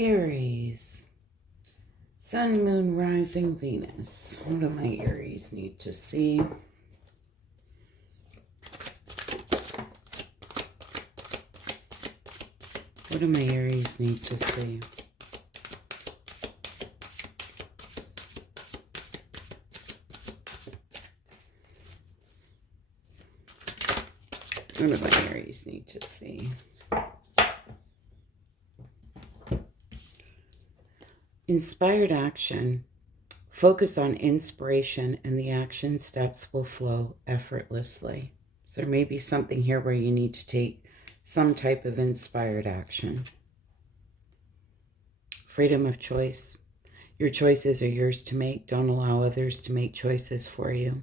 Aries, Sun, Moon, Rising, Venus. What do my Aries need to see? What do my Aries need to see? What do my Aries need to see? Inspired action. Focus on inspiration and the action steps will flow effortlessly. So there may be something here where you need to take some type of inspired action. Freedom of choice. Your choices are yours to make. Don't allow others to make choices for you.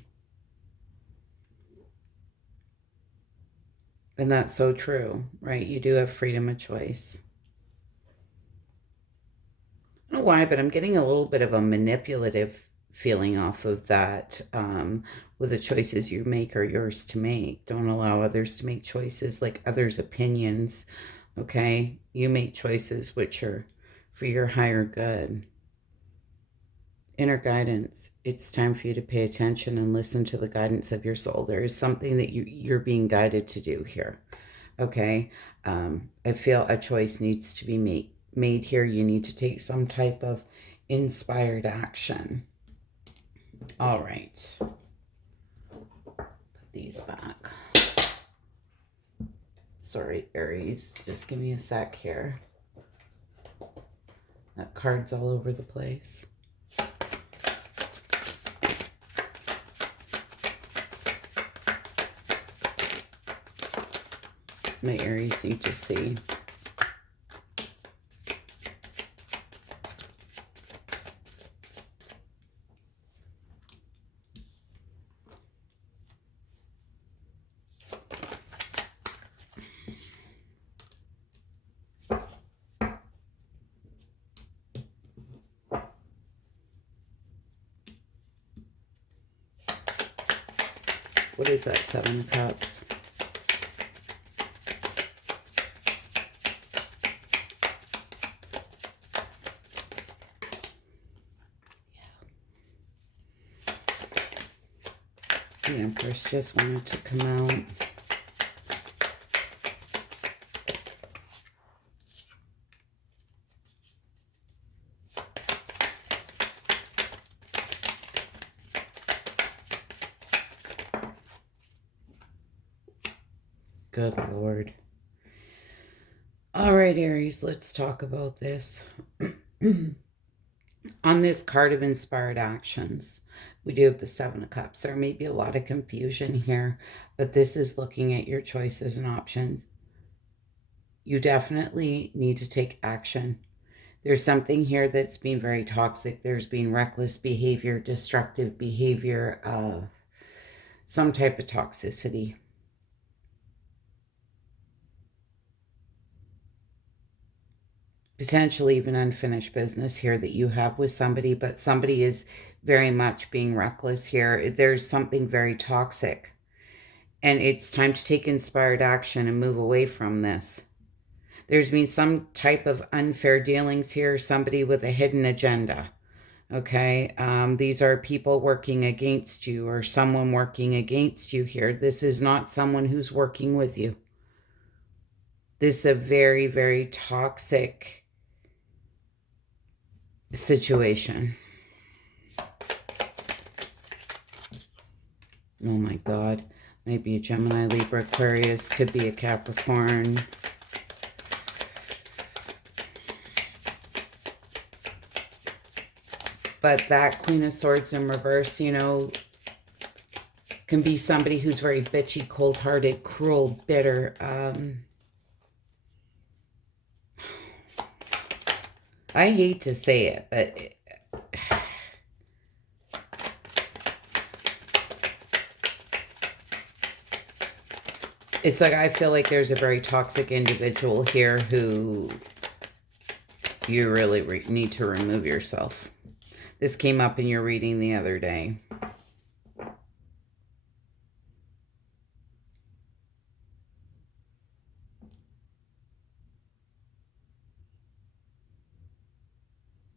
And that's so true, right? You do have freedom of choice. I don't know why, but I'm getting a little bit of a manipulative feeling off of that. With the choices you make are yours to make. Don't allow others to make choices like others' opinions, okay? You make choices which are for your higher good. Inner guidance. It's time for you to pay attention and listen to the guidance of your soul. There is something that you're being guided to do here, okay? I feel a choice needs to be made here. You need to take some type of inspired action. All right. Put these back. Sorry, Aries. Just give me a sec here. That card's all over the place. My Aries need to see. What is that, 7 of Cups? The Empress just wanted to come out. Good Lord. All right, Aries, let's talk about this. On this card of inspired actions, we do have the 7 of Cups. There may be a lot of confusion here, but this is looking at your choices and options. You definitely need to take action. There's something here that's being very toxic. There's been reckless behavior, destructive behavior, some type of toxicity. Potentially even unfinished business here that you have with somebody, but somebody is very much being reckless here. There's something very toxic, and it's time to take inspired action and move away from this. There's been some type of unfair dealings here, somebody with a hidden agenda, okay? These are people working against you or someone working against you here. This is not someone who's working with you. This is a very, very toxic situation. Oh my God. Might be a Gemini, Libra, Aquarius. Could be a Capricorn. But that Queen of Swords in reverse, you know, can be somebody who's very bitchy, cold-hearted, cruel, bitter. I hate to say it, but it's like I feel like there's a very toxic individual here who you really need to remove yourself. This came up in your reading the other day.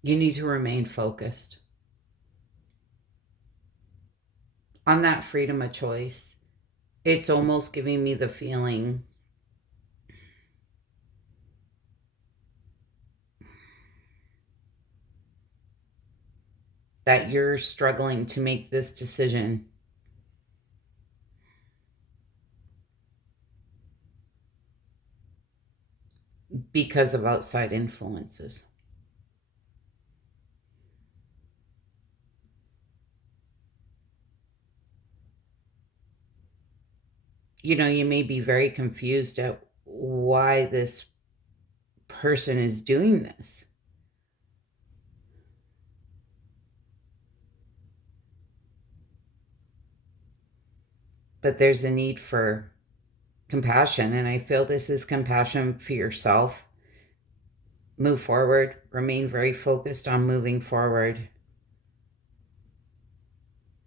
You need to remain focused on that freedom of choice. It's almost giving me the feeling that you're struggling to make this decision because of outside influences. You know, you may be very confused at why this person is doing this. But there's a need for compassion, and I feel this is compassion for yourself. Move forward, remain very focused on moving forward.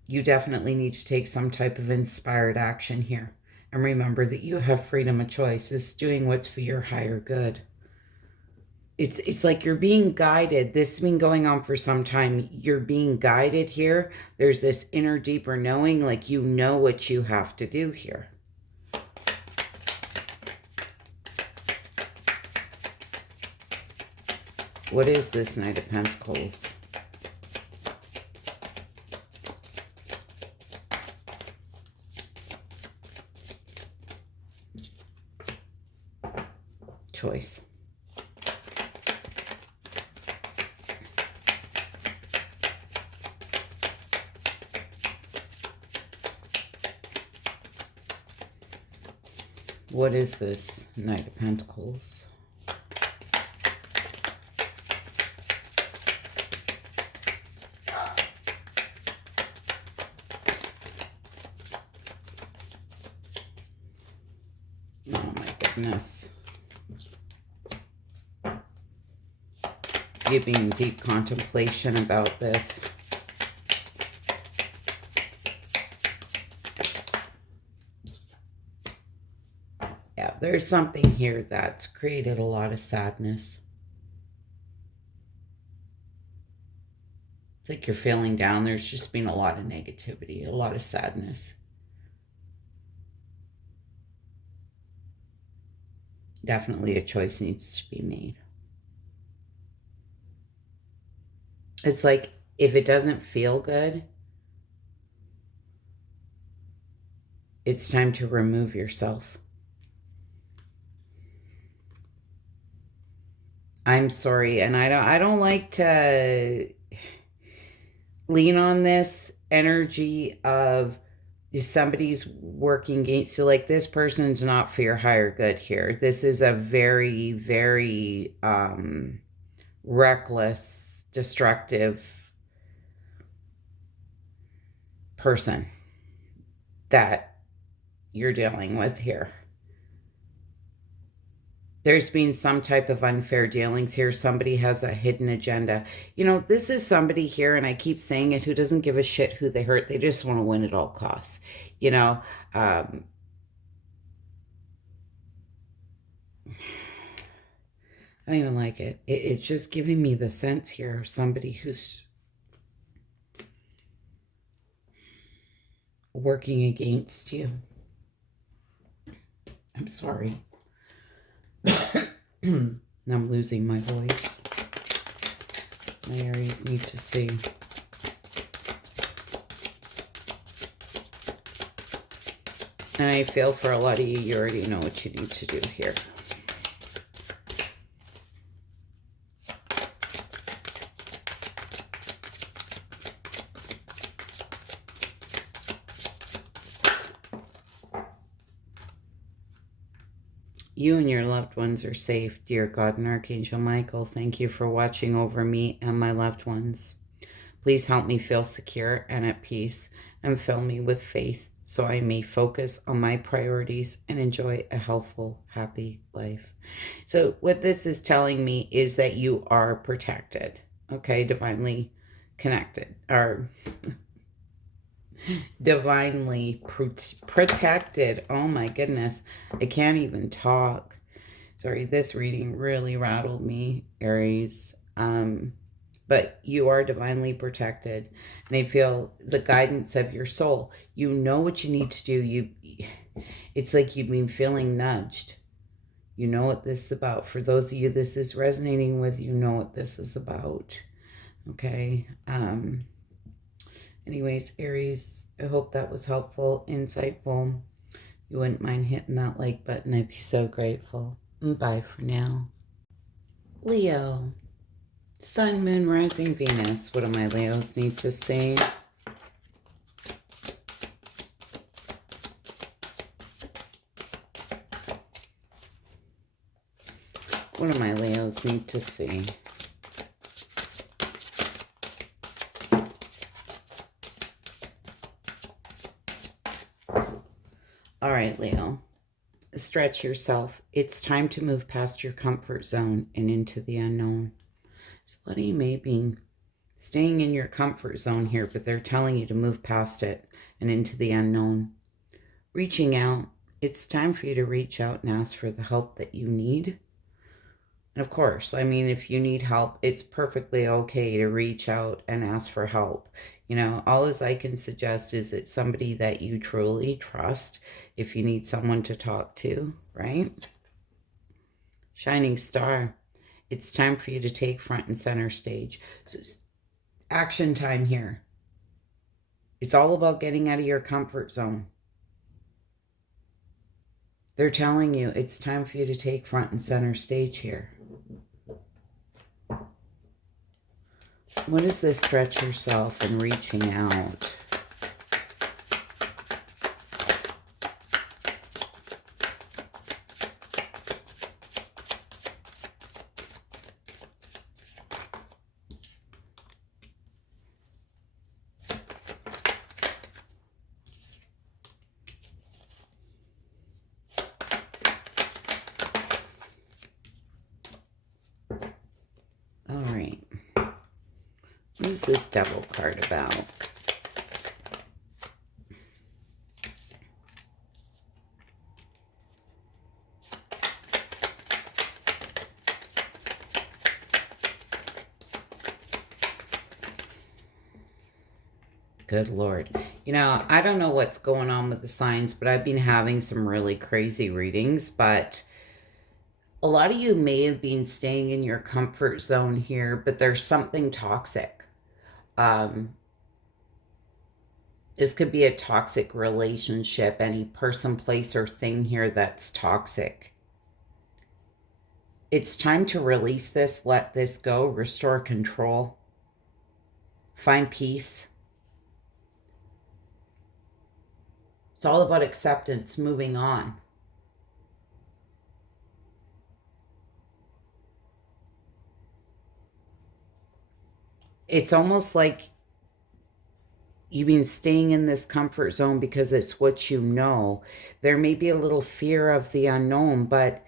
You definitely need to take some type of inspired action here. And remember that you have freedom of choice. This is doing what's for your higher good. It's like you're being guided. This has been going on for some time. You're being guided here. There's this inner, deeper knowing, like you know what you have to do here. What is this Knight of Pentacles? Choice. What is this Knight of Pentacles? Oh my goodness. You being deep contemplation about this. Yeah, there's something here that's created a lot of sadness. It's like you're feeling down. There's just been a lot of negativity, a lot of sadness. Definitely a choice needs to be made. It's like if it doesn't feel good, it's time to remove yourself. I'm sorry, and I don't like to lean on this energy of if somebody's working against you. Like, this person's not for your higher good here. This is a very, very reckless, destructive person that you're dealing with here. There's been some type of unfair dealings here. Somebody has a hidden agenda. You know, this is somebody here, and I keep saying it, who doesn't give a shit who they hurt. They just want to win at all costs. You know, I don't even like it. It's just giving me the sense here of somebody who's working against you. I'm sorry. I'm losing my voice. My Aries need to see. And I feel for a lot of you, you already know what you need to do here. You and your loved ones are safe, dear God and Archangel Michael. Thank you for watching over me and my loved ones. Please help me feel secure and at peace, and fill me with faith so I may focus on my priorities and enjoy a healthful, happy life. So what this is telling me is that you are protected, okay? Divinely connected, or divinely protected. Oh my goodness, I can't even talk. Sorry, this reading really rattled me, Aries. But but you are divinely protected. And I feel the guidance of your soul. You know what you need to do. It's like you've been feeling nudged. You know what this is about. For those of you this is resonating with, you know what this is about. Okay. Anyways, Aries, I hope that was helpful, insightful. You wouldn't mind hitting that like button. I'd be so grateful. Bye for now. Leo. Sun, Moon, Rising, Venus. What do my Leos need to say? What do my Leos need to see? All right, Leo. Stretch yourself. It's time to move past your comfort zone and into the unknown. So a lot of you may be staying in your comfort zone here, but they're telling you to move past it and into the unknown. Reaching out. It's time for you to reach out and ask for the help that you need. And of course, I mean, if you need help, it's perfectly okay to reach out and ask for help. You know, all as I can suggest is that somebody that you truly trust if you need someone to talk to, right? Shining star. It's time for you to take front and center stage. So it's action time here. It's all about getting out of your comfort zone. They're telling you it's time for you to take front and center stage here. What is this stretch yourself and reaching out? All right. What is this Devil card about? Good Lord. You know, I don't know what's going on with the signs, but I've been having some really crazy readings, but a lot of you may have been staying in your comfort zone here, but there's something toxic. This could be a toxic relationship, any person, place, or thing here that's toxic. It's time to release this, let this go, restore control, find peace. It's all about acceptance, moving on. It's almost like you've been staying in this comfort zone because it's what you know. There may be a little fear of the unknown, but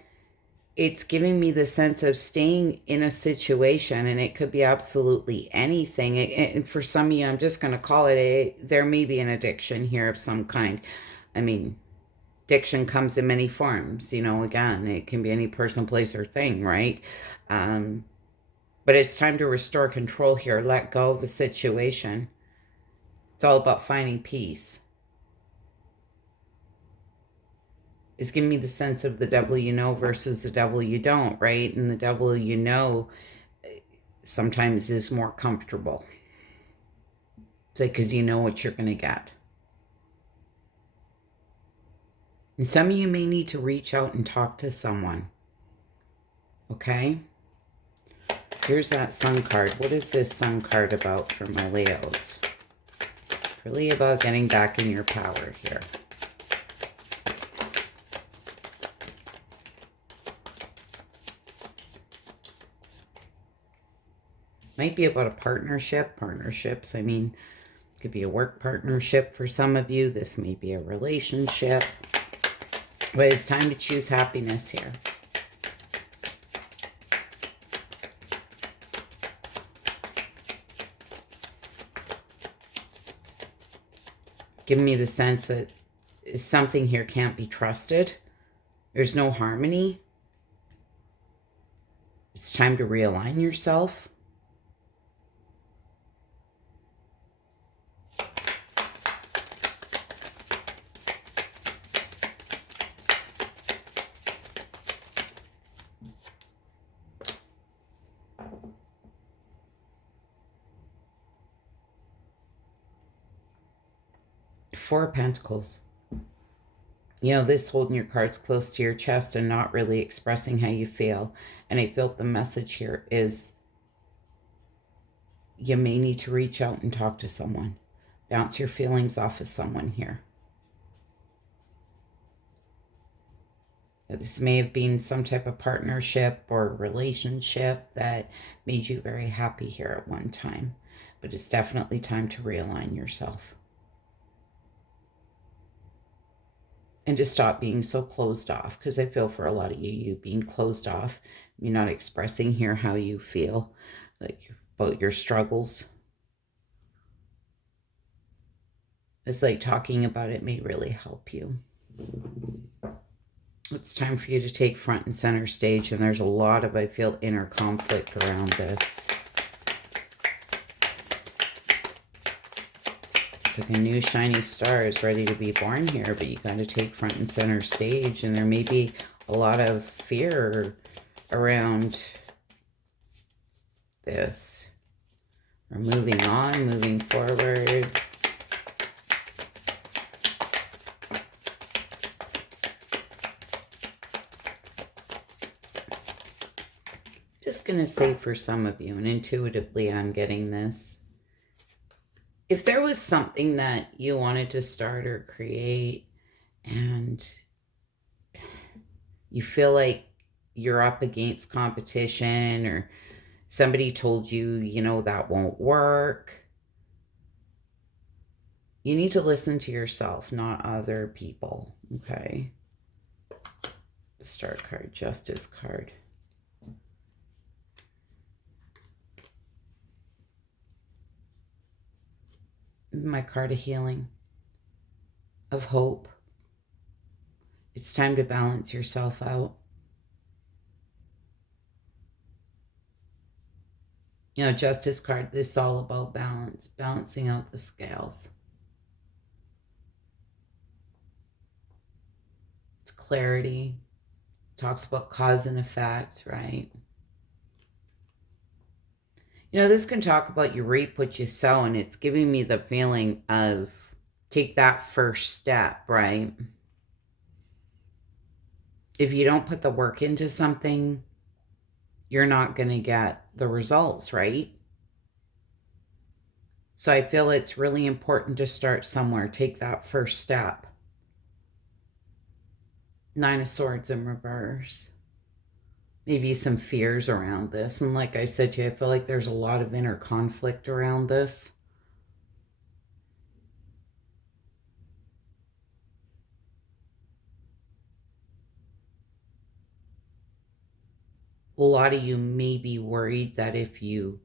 it's giving me the sense of staying in a situation, and it could be absolutely anything. And for some of you, I'm just going to call it there may be an addiction here of some kind. I mean, addiction comes in many forms, you know, again, it can be any person, place, or thing, right? But it's time to restore control here, let go of the situation. It's all about finding peace. It's giving me the sense of the devil you know versus the devil you don't, right? And the devil you know sometimes is more comfortable. It's like, because you know what you're going to get. And some of you may need to reach out and talk to someone. Okay? Here's that sun card. What is this sun card about for my Leos? Really about getting back in your power here. Might be about a partnership. Partnerships, I mean, it could be a work partnership for some of you. This may be a relationship. But it's time to choose happiness here. Give me the sense that something here can't be trusted. There's no harmony. It's time to realign yourself. Four of Pentacles. You know, this holding your cards close to your chest and not really expressing how you feel. And I felt the message here is you may need to reach out and talk to someone. Bounce your feelings off of someone here. This may have been some type of partnership or relationship that made you very happy here at one time. But it's definitely time to realign yourself. And to stop being so closed off. Because I feel for a lot of you being closed off. You're not expressing here how you feel. Like about your struggles. It's like talking about it may really help you. It's time for you to take front and center stage, and there's a lot of, I feel, inner conflict around this. It's like a new shiny star is ready to be born here, but you got to take front and center stage, and there may be a lot of fear around this. We're moving on, moving forward. Just going to say for some of you, and intuitively I'm getting this, if there was something that you wanted to start or create and you feel like you're up against competition, or somebody told you, you know, that won't work, you need to listen to yourself, not other people, okay? The Star card, Justice card. My card of healing, of hope. It's time to balance yourself out. You know, Justice card, this is all about balance, balancing out the scales. It's clarity. Talks about cause and effect, right? You know, this can talk about you reap what you sow, and it's giving me the feeling of take that first step, right? If you don't put the work into something, you're not going to get the results, right? So I feel it's really important to start somewhere. Take that first step. Nine of Swords in reverse. Maybe some fears around this. And like I said to you, I feel like there's a lot of inner conflict around this. A lot of you may be worried that if you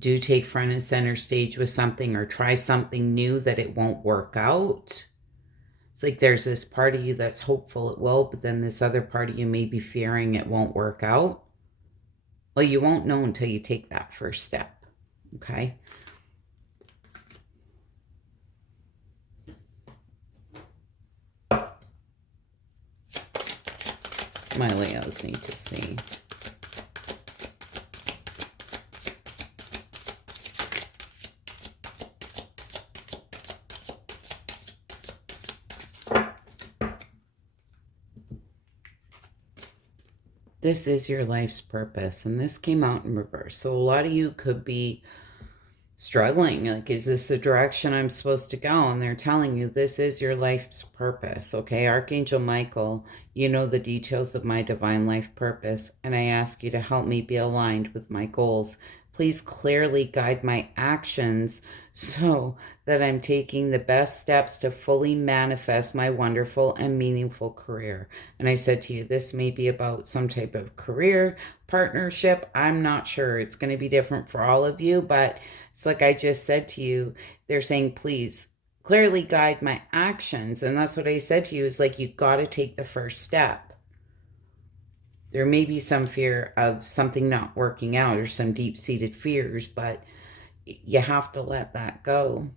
do take front and center stage with something or try something new, that it won't work out. It's like there's this part of you that's hopeful it will, but then this other part of you may be fearing it won't work out. Well, you won't know until you take that first step, okay? My Leos need to see. This is your life's purpose, and this came out in reverse. So a lot of you could be struggling, like, is this the direction I'm supposed to go? And they're telling you this is your life's purpose, okay? Archangel Michael, you know the details of my divine life purpose, and I ask you to help me be aligned with my goals. Please clearly guide my actions so that I'm taking the best steps to fully manifest my wonderful and meaningful career. And I said to you, this may be about some type of career, partnership. I'm not sure. It's going to be different for all of you, but it's like I just said to you, they're saying, please clearly guide my actions. And that's what I said to you, is like, you got to take the first step. There may be some fear of something not working out or some deep-seated fears, but you have to let that go.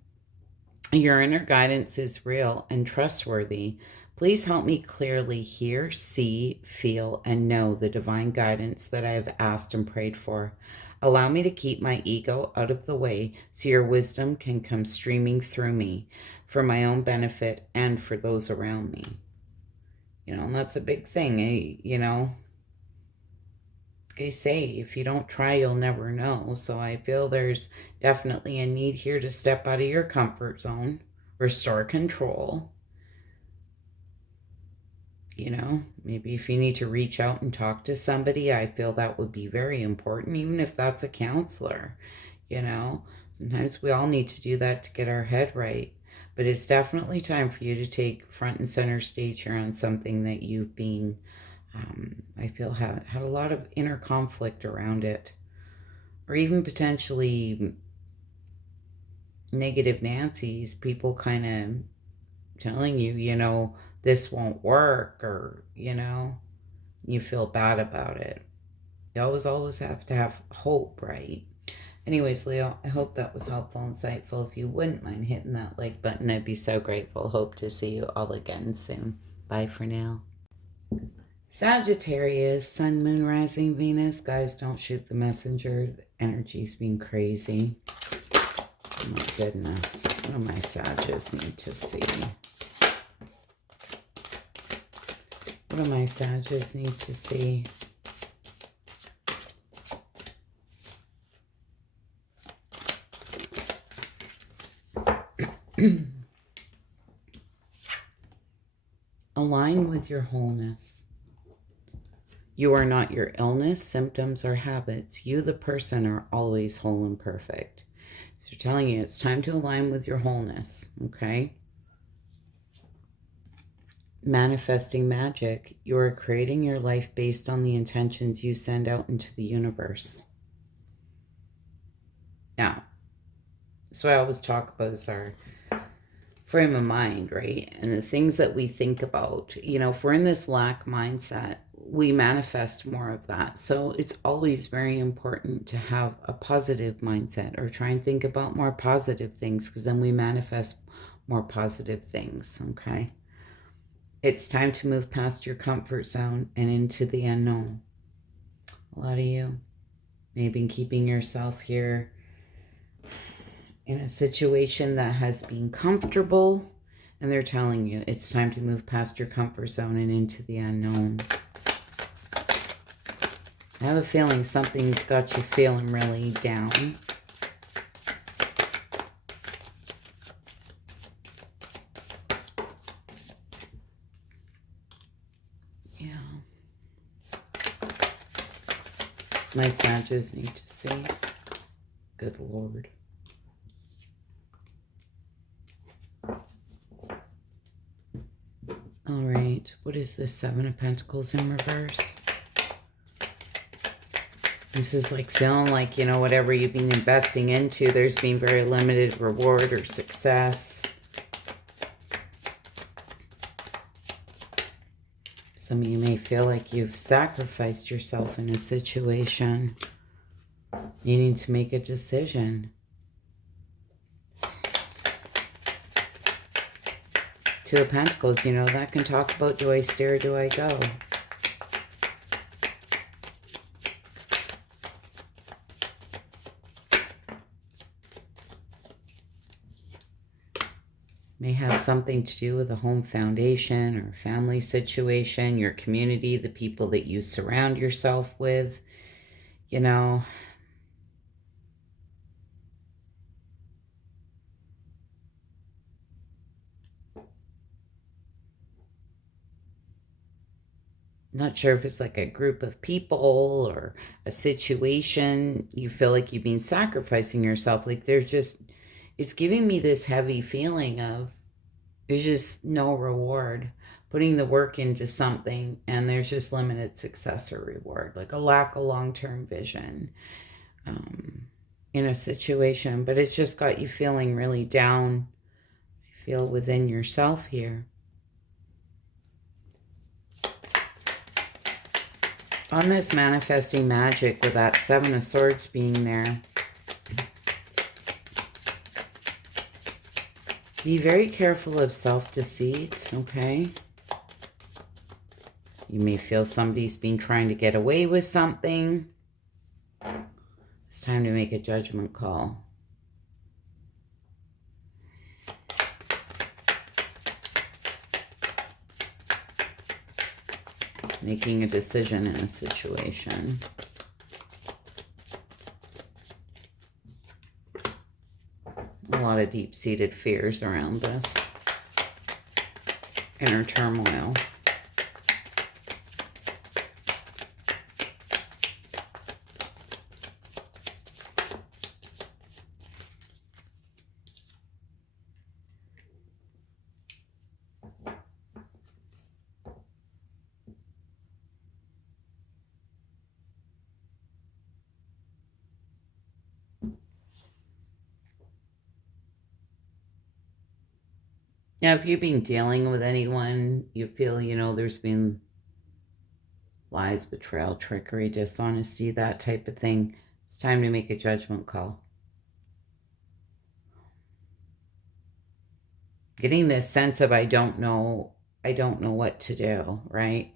Your inner guidance is real and trustworthy, Please help me clearly hear, see, feel, and know the divine guidance that I have asked and prayed for. Allow me to keep my ego out of the way so your wisdom can come streaming through me for my own benefit and for those around me. And that's a big thing, They say if you don't try, you'll never know. So I feel there's definitely a need here to step out of your comfort zone, restore control. Maybe if you need to reach out and talk to somebody, I feel that would be very important, even if that's a counselor. Sometimes we all need to do that to get our head right. But it's definitely time for you to take front and center stage here on something that you've been, I feel, had a lot of inner conflict around it. Or even potentially negative Nancy's, people kind of telling you, this won't work, or, you feel bad about it. You always have to have hope, right? Anyways, Leo, I hope that was helpful and insightful. If you wouldn't mind hitting that like button, I'd be so grateful. Hope to see you all again soon. Bye for now. Sagittarius, Sun, Moon, Rising, Venus. Guys, don't shoot the messenger. The energy's been crazy. Oh my goodness. What do my Sagittarius need to see? What do my Sagittarius need to see? Align with your wholeness. You are not your illness, symptoms, or habits. You, the person, are always whole and perfect. So you're telling you it's time to align with your wholeness, okay? Manifesting magic. You are creating your life based on the intentions you send out into the universe. Now, that's what I always talk about is our frame of mind, right? And the things that we think about. If we're in this lack mindset, we manifest more of that. So it's always very important to have a positive mindset, or try and think about more positive things, because then we manifest more positive things, okay? It's time to move past your comfort zone and into the unknown. A lot of you may have been keeping yourself here in a situation that has been comfortable, and they're telling you it's time to move past your comfort zone and into the unknown. I have a feeling something's got you feeling really down. Yeah. My Sagittarius need to see. Good Lord. All right. What is this? Seven of Pentacles in reverse. This is like feeling like, whatever you've been investing into, there's been very limited reward or success. Some of you may feel like you've sacrificed yourself in a situation. You need to make a decision. Two of Pentacles, that can talk about, do I stay or do I go? May have something to do with a home foundation or family situation, your community, the people that you surround yourself with, Not sure if it's like a group of people or a situation. You feel like you've been sacrificing yourself. Like it's giving me this heavy feeling of there's just no reward. Putting the work into something and there's just limited success or reward. Like a lack of long-term vision in a situation. But it's just got you feeling really down. I feel within yourself here. On this manifesting magic with that Seven of Swords being there, be very careful of self-deceit, okay? You may feel somebody's been trying to get away with something. It's time to make a judgment call. Making a decision in a situation. A lot of deep-seated fears around this. Inner turmoil. Now, if you've been dealing with anyone, you feel, there's been lies, betrayal, trickery, dishonesty, that type of thing, it's time to make a judgment call. Getting this sense of I don't know what to do, right?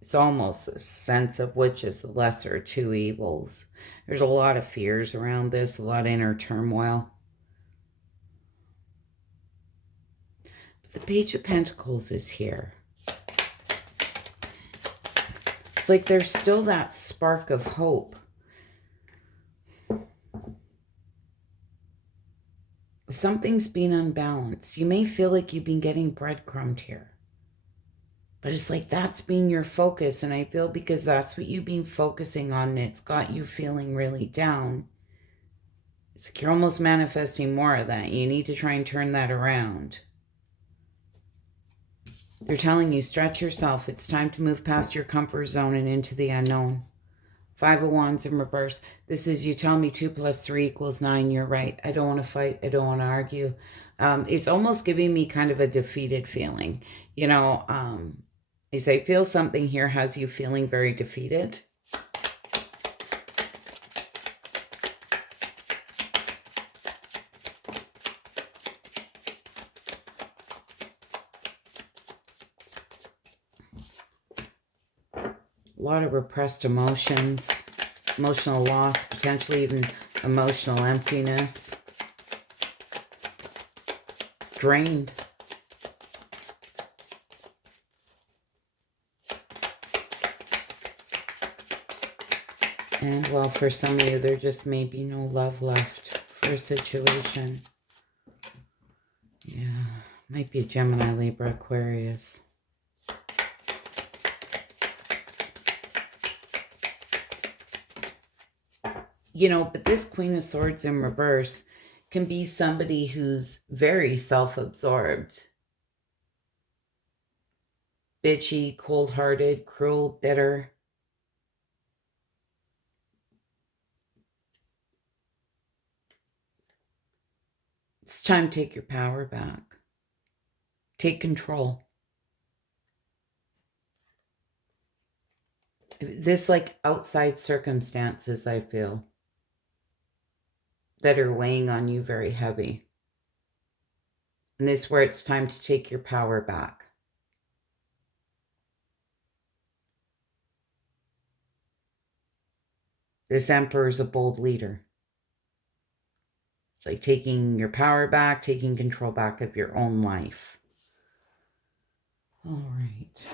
It's almost the sense of which is the lesser of two evils. There's a lot of fears around this, a lot of inner turmoil. The Page of Pentacles is here. It's like there's still that spark of hope. Something's been unbalanced. You may feel like you've been getting breadcrumbed here. But it's like that's been your focus. And I feel because that's what you've been focusing on and it's got you feeling really down. It's like you're almost manifesting more of that. You need to try and turn that around. They're telling you, stretch yourself. It's time to move past your comfort zone and into the unknown. 5 of Wands in reverse. This is you tell me 2 + 3 = 9. You're right. I don't want to fight. I don't want to argue. It's almost giving me kind of a defeated feeling. As I feel something here has you feeling very defeated. A lot of repressed emotions, emotional loss, potentially even emotional emptiness. Drained. And well, for some of you, there just may be no love left for a situation. Yeah, might be a Gemini, Libra, Aquarius. But this Queen of Swords in reverse can be somebody who's very self-absorbed. Bitchy, cold-hearted, cruel, bitter. It's time to take your power back. Take control. This like outside circumstances, I feel, that are weighing on you very heavy. And this is where it's time to take your power back. This Emperor is a bold leader. It's like taking your power back, taking control back of your own life. All right.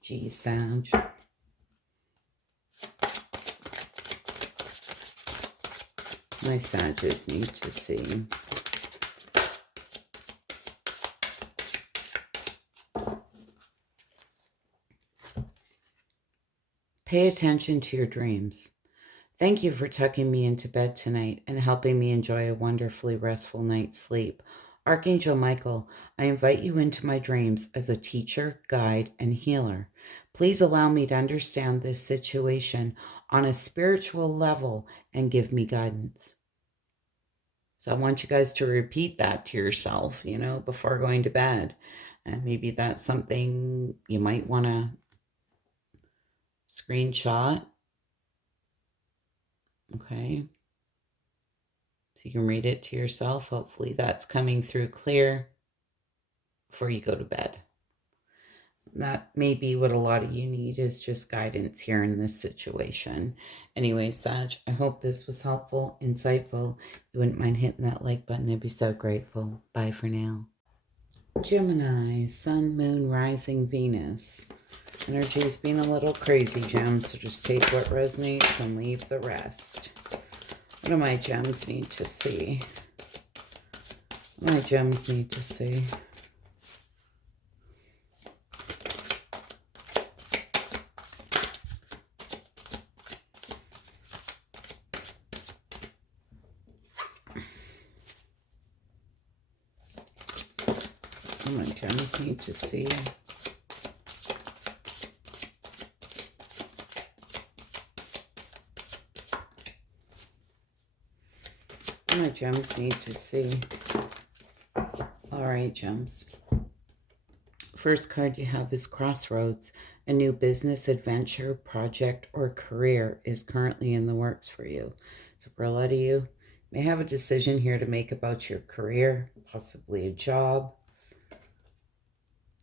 Geez, Sag. My Sages need to see. Pay attention to your dreams. Thank you for tucking me into bed tonight and helping me enjoy a wonderfully restful night's sleep. Archangel Michael, I invite you into my dreams as a teacher, guide, and healer. Please allow me to understand this situation on a spiritual level and give me guidance. So I want you guys to repeat that to yourself, before going to bed. And maybe that's something you might want to screenshot. Okay. So you can read it to yourself. Hopefully that's coming through clear before you go to bed. that may be what a lot of you need, is just guidance here in this situation. Anyway, Sag, I hope this was helpful, insightful. If you wouldn't mind hitting that like button, I'd be so grateful. Bye for now. Gemini, Sun, Moon, Rising, Venus. Energy is being a little crazy, gems, so just take what resonates and leave the rest. What do my gems need to see? What do my gems need to see? What do my gems need to see? My gems need to see. All right, gems. First card you have is Crossroads. A new business, adventure, project, or career is currently in the works for you. So for a lot of you, may have a decision here to make about your career, possibly a job.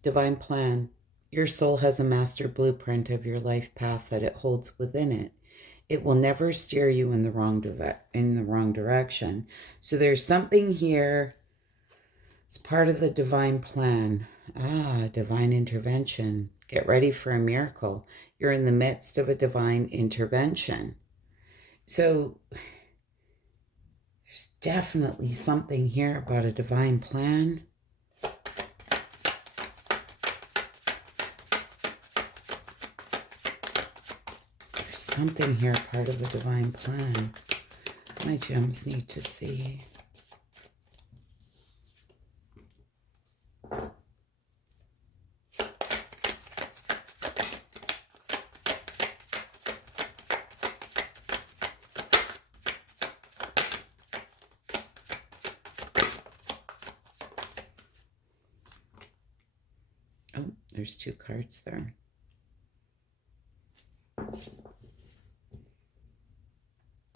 Divine plan. Your soul has a master blueprint of your life path that it holds within it. It will never steer you in the wrong direction. So there's something here. It's part of the divine plan. Divine intervention. Get ready for a miracle. You're in the midst of a divine intervention. So there's definitely something here about a divine plan. Something here, part of the divine plan. My gems need to see. Oh, there's two cards there.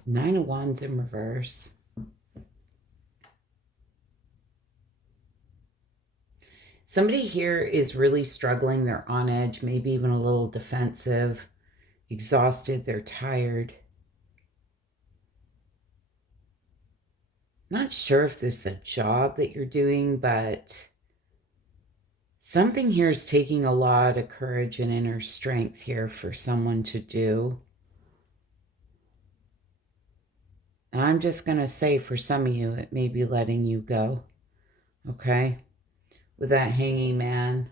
Nine of Wands in reverse. Somebody here is really struggling. They're on edge, maybe even a little defensive, exhausted. They're tired. Not sure if this is a job that you're doing, but something here is taking a lot of courage and inner strength here for someone to do. And I'm just going to say, for some of you, it may be letting you go. Okay? With that hanging man.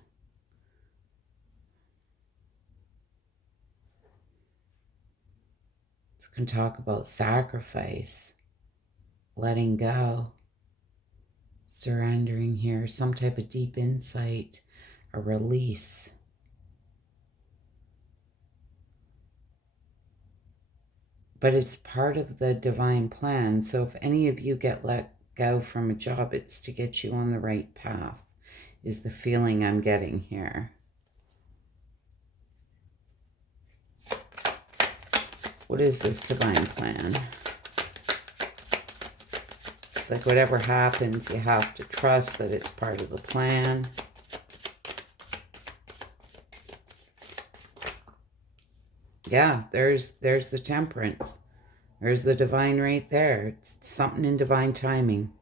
It's going to talk about sacrifice, letting go, surrendering here, some type of deep insight, a release. But it's part of the divine plan. So if any of you get let go from a job, it's to get you on the right path, is the feeling I'm getting here. What is this divine plan? It's like whatever happens, you have to trust that it's part of the plan. Yeah, there's the Temperance. There's the divine right there. It's something in divine timing.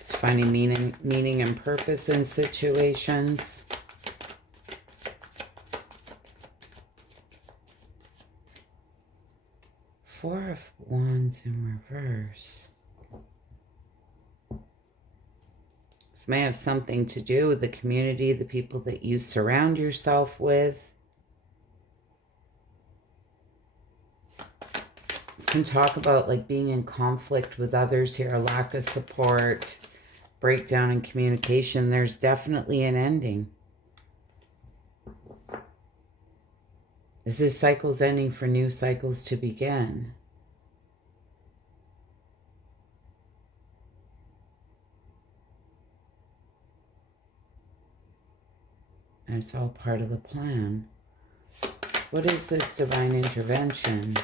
It's finding meaning and purpose in situations. Four of Wands in reverse. This may have something to do with the community, the people that you surround yourself with. This can talk about like being in conflict with others here, a lack of support, breakdown in communication. There's definitely an ending. This is cycles ending for new cycles to begin. And it's all part of the plan. What is this divine intervention?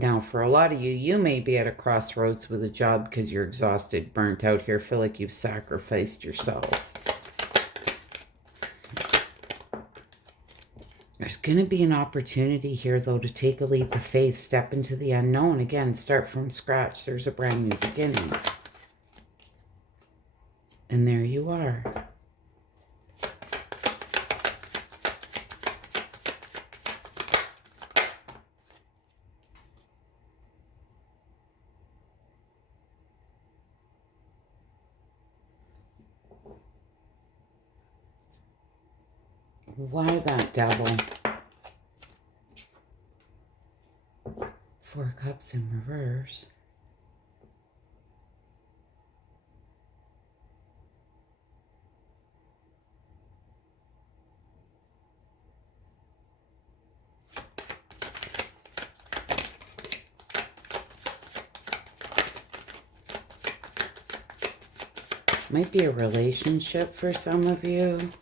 Now, for a lot of you, you may be at a crossroads with a job because you're exhausted, burnt out here, feel like you've sacrificed yourself. There's going to be an opportunity here, though, to take a leap of faith, step into the unknown. Again, start from scratch. There's a brand new beginning. And there you are. Why that, devil? 4 cups in reverse. Might be a relationship for some of you.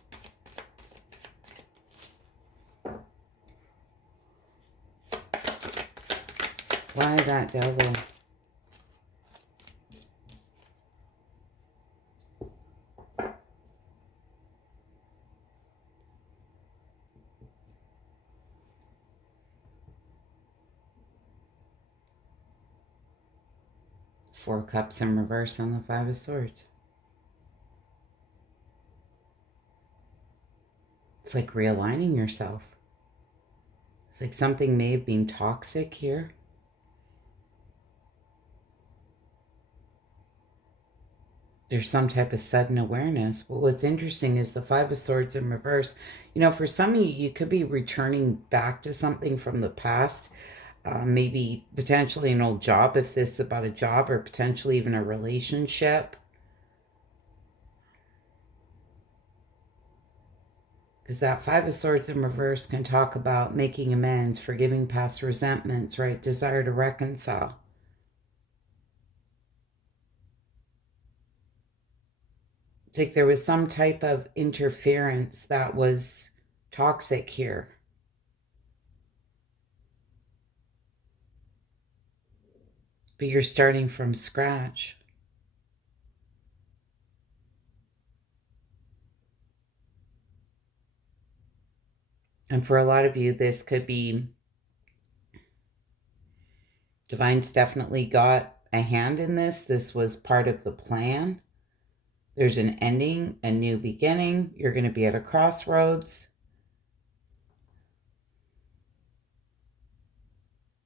Why that, devil? Four cups in reverse on the 5 of Swords. It's like realigning yourself. It's like something may have been toxic here. There's some type of sudden awareness. But what's interesting is the 5 of Swords in reverse. You know, for some of you, you could be returning back to something from the past. Maybe potentially an old job, if this is about a job, or potentially even a relationship. Because that 5 of Swords in reverse can talk about making amends, forgiving past resentments, right? Desire to reconcile. It's like there was some type of interference that was toxic here. But you're starting from scratch. And for a lot of you, this could be Divine's definitely got a hand in this. This was part of the plan. There's an ending, a new beginning. You're going to be at a crossroads.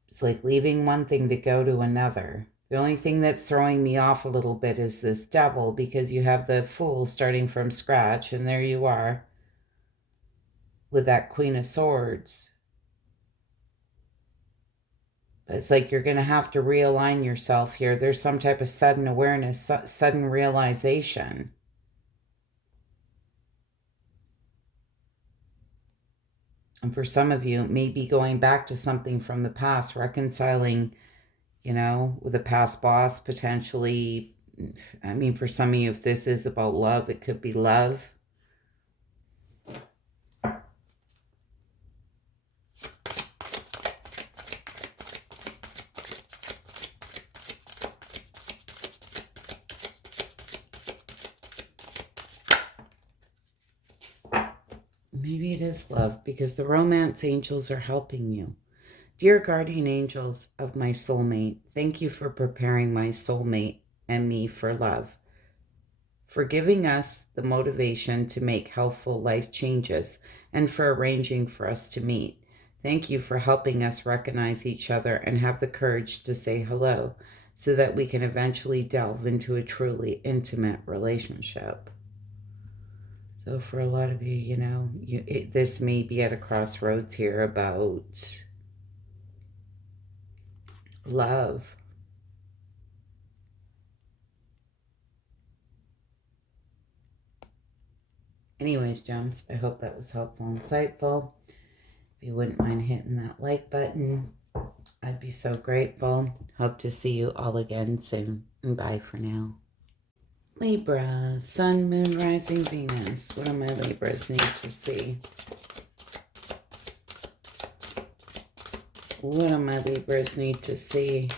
It's like leaving one thing to go to another. The only thing that's throwing me off a little bit is this devil, because you have the Fool starting from scratch, and there you are with that Queen of Swords. But it's like you're going to have to realign yourself here. There's some type of sudden awareness, sudden realization. And for some of you, maybe going back to something from the past, reconciling, you know, with a past boss, potentially. I mean, for some of you, if this is about love, it could be love. Maybe it is love, because the romance angels are helping you. Dear guardian angels of my soulmate, thank you for preparing my soulmate and me for love, for giving us the motivation to make healthful life changes, and for arranging for us to meet. Thank you for helping us recognize each other and have the courage to say hello, so that we can eventually delve into a truly intimate relationship. So for a lot of you, you know, this may be at a crossroads here about love. Anyways, gems, I hope that was helpful and insightful. If you wouldn't mind hitting that like button, I'd be so grateful. Hope to see you all again soon. And bye for now. Libra, Sun, Moon, Rising, Venus. What do my Libras need to see? What do my Libras need to see?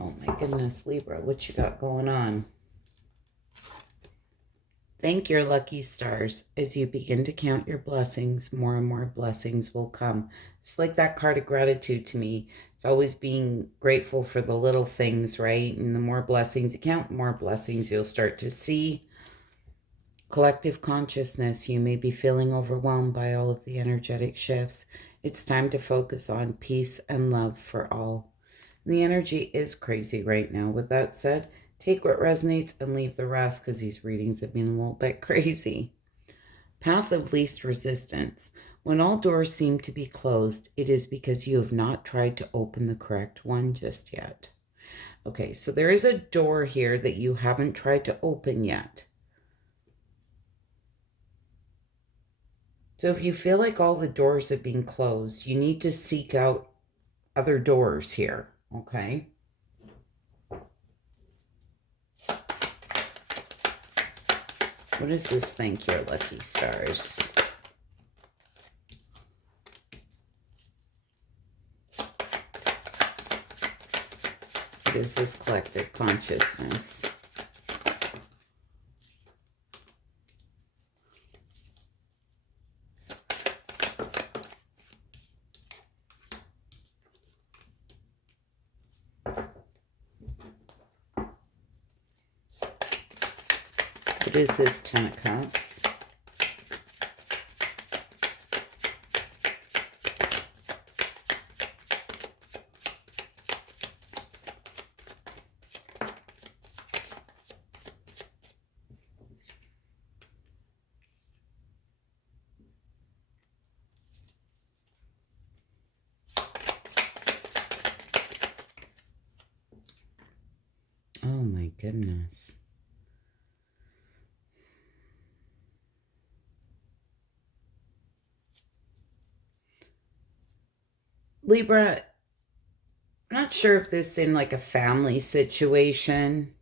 Oh my goodness, Libra, what you got going on? Thank your lucky stars. As you begin to count your blessings, more and more blessings will come. It's like that card of gratitude to me. It's always being grateful for the little things, right? And the more blessings you count, more blessings you'll start to see. Collective consciousness, you may be feeling overwhelmed by all of the energetic shifts. It's time to focus on peace and love for all. And the energy is crazy right now. With that said, take what resonates and leave the rest, because these readings have been a little bit crazy. Path of least resistance. When all doors seem to be closed, it is because you have not tried to open the correct one just yet. Okay, so there is a door here that you haven't tried to open yet. So if you feel like all the doors have been closed, you need to seek out other doors here, okay? What does this thank your lucky stars? What is this collective consciousness? What is this Ten of Cups? Oh my goodness. Libra, I'm not sure if this is in like a family situation.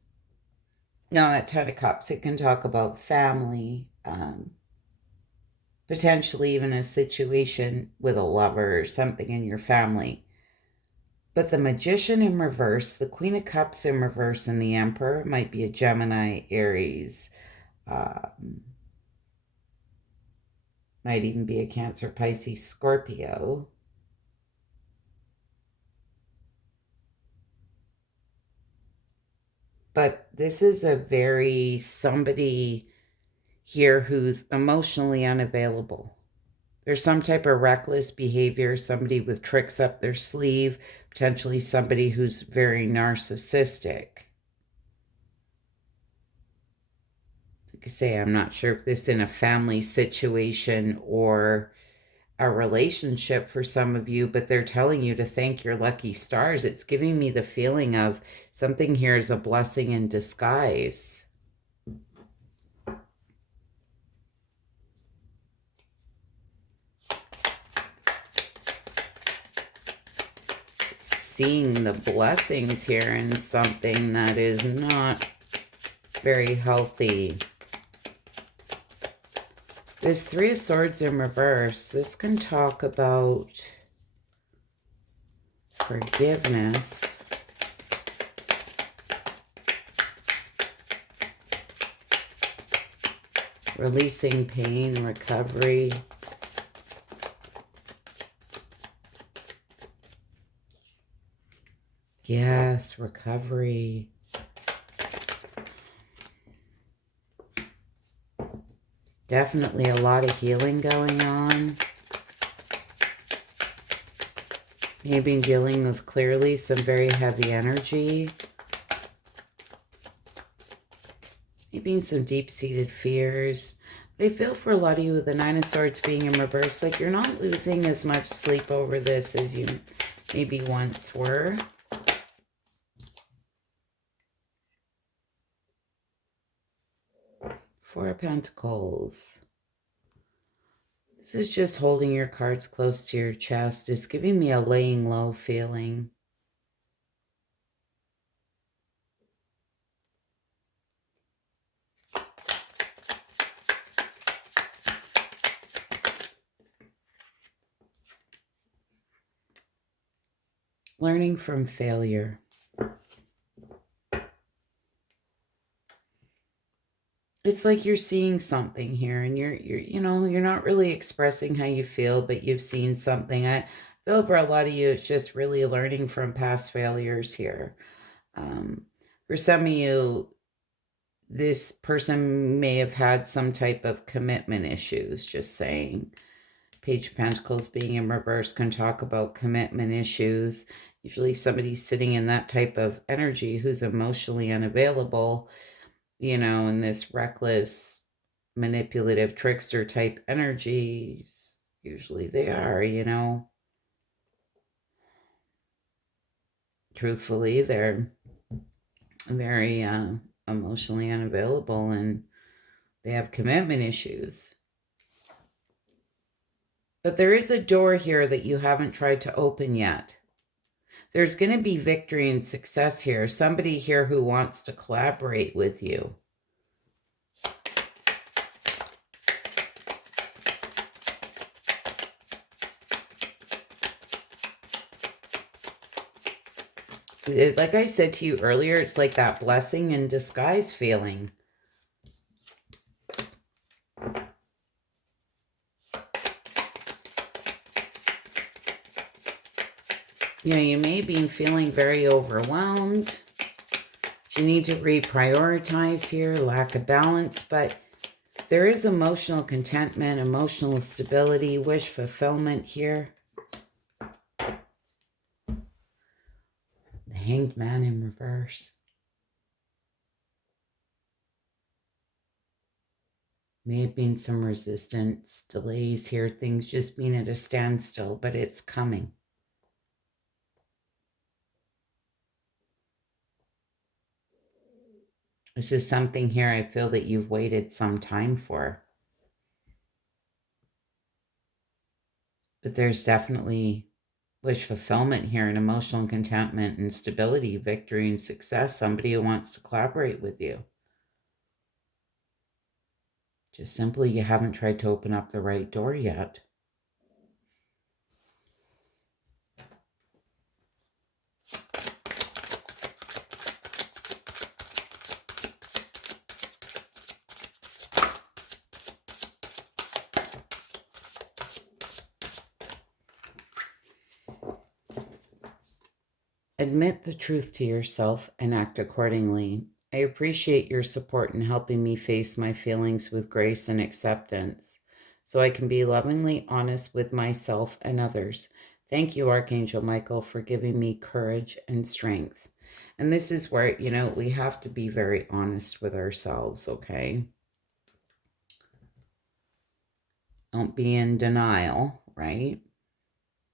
No, that Ten of Cups, it can talk about family, potentially even a situation with a lover or something in your family. But the Magician in reverse, the Queen of Cups in reverse, and the Emperor might be a Gemini, Aries, might even be a Cancer, Pisces, Scorpio. But this is a very somebody here who's emotionally unavailable. There's some type of reckless behavior, somebody with tricks up their sleeve, potentially somebody who's very narcissistic. Like I say, I'm not sure if this is in a family situation or a relationship for some of you, but they're telling you to thank your lucky stars. It's giving me the feeling of something here is a blessing in disguise. Seeing the blessings here in something that is not very healthy. There's Three of Swords in reverse. This can talk about forgiveness. Releasing pain, recovery. Yes, recovery. Definitely a lot of healing going on. Maybe dealing with clearly some very heavy energy. Maybe some deep-seated fears. But I feel for a lot of you with the Nine of Swords being in reverse, like you're not losing as much sleep over this as you maybe once were. Four of Pentacles. This is just holding your cards close to your chest. It's giving me a laying low feeling. Learning from failure. It's like you're seeing something here, and you're not really expressing how you feel, but you've seen something. I feel for a lot of you, it's just really learning from past failures here. For some of you, this person may have had some type of commitment issues, just saying. Page of Pentacles being in reverse can talk about commitment issues. Usually somebody's sitting in that type of energy who's emotionally unavailable, in this reckless, manipulative, trickster type energy. Usually they are. Truthfully, they're very emotionally unavailable, and they have commitment issues. But there is a door here that you haven't tried to open yet. There's going to be victory and success here. Somebody here who wants to collaborate with you. Like I said to you earlier, it's like that blessing in disguise feeling. You may be feeling very overwhelmed. You need to reprioritize here, lack of balance, but there is emotional contentment, emotional stability, wish fulfillment here. The Hanged Man in reverse. May have been some resistance, delays here, things just being at a standstill, but it's coming. This is something here I feel that you've waited some time for. But there's definitely wish fulfillment here and emotional contentment and stability, victory and success. Somebody who wants to collaborate with you. Just simply you haven't tried to open up the right door yet. Admit the truth to yourself and act accordingly. I appreciate your support in helping me face my feelings with grace and acceptance, so I can be lovingly honest with myself and others. Thank you, Archangel Michael, for giving me courage and strength. And this is where, we have to be very honest with ourselves, okay? Don't be in denial, right?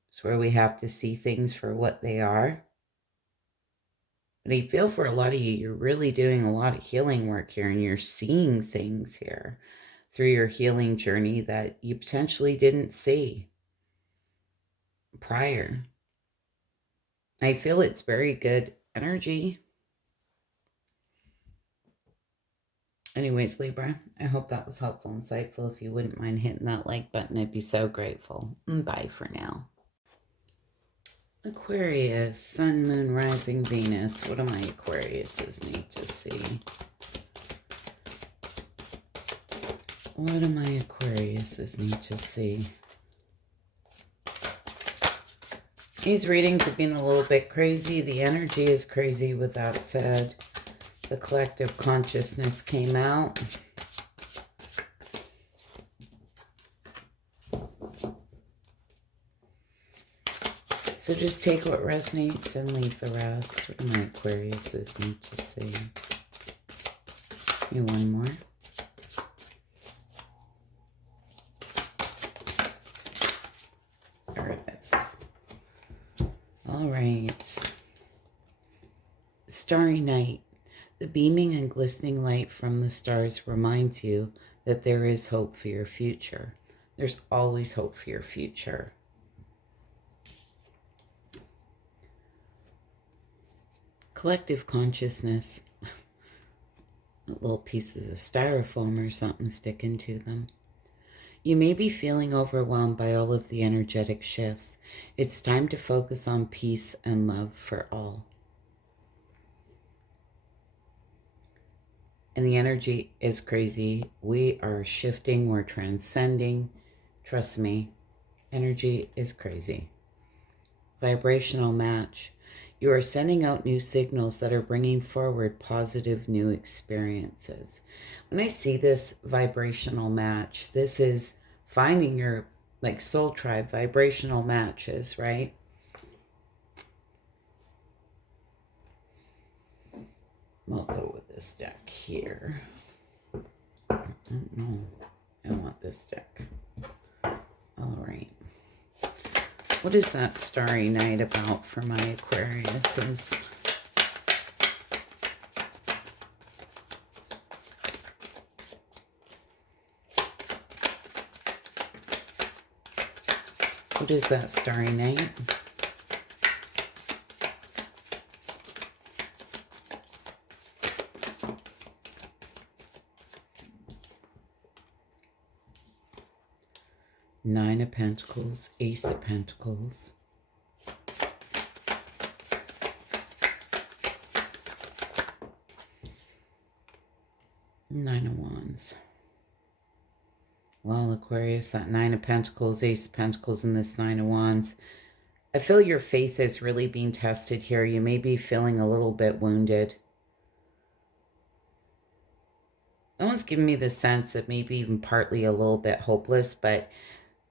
It's where we have to see things for what they are. But I feel for a lot of you, you're really doing a lot of healing work here, and you're seeing things here through your healing journey that you potentially didn't see prior. I feel it's very good energy. Anyways, Libra, I hope that was helpful and insightful. If you wouldn't mind hitting that like button, I'd be so grateful. Bye for now. Aquarius, Sun, Moon, Rising, Venus. What do my Aquariuses need to see? What do my Aquariuses need to see? These readings have been a little bit crazy. The energy is crazy. With that said, the collective consciousness came out. So just take what resonates and leave the rest. What do my Aquariuses need to see? Give me one more. There it is. All right. Starry night. The beaming and glistening light from the stars reminds you that there is hope for your future. There's always hope for your future. Collective consciousness. Little pieces of styrofoam or something sticking to them. You may be feeling overwhelmed by all of the energetic shifts. It's time to focus on peace and love for all. And the energy is crazy. We are shifting, we're transcending. Trust me, energy is crazy. Vibrational match. You are sending out new signals that are bringing forward positive new experiences. When I see this vibrational match, this is finding your soul tribe vibrational matches, right? We'll go with this deck here. I don't know. I want this deck. All right. What is that starry night about for my Aquariuses? What is that starry night? Nine of Pentacles, Ace of Pentacles. Nine of Wands. Well, Aquarius, that Nine of Pentacles, Ace of Pentacles, and this Nine of Wands. I feel your faith is really being tested here. You may be feeling a little bit wounded. Almost giving me the sense that maybe even partly a little bit hopeless, but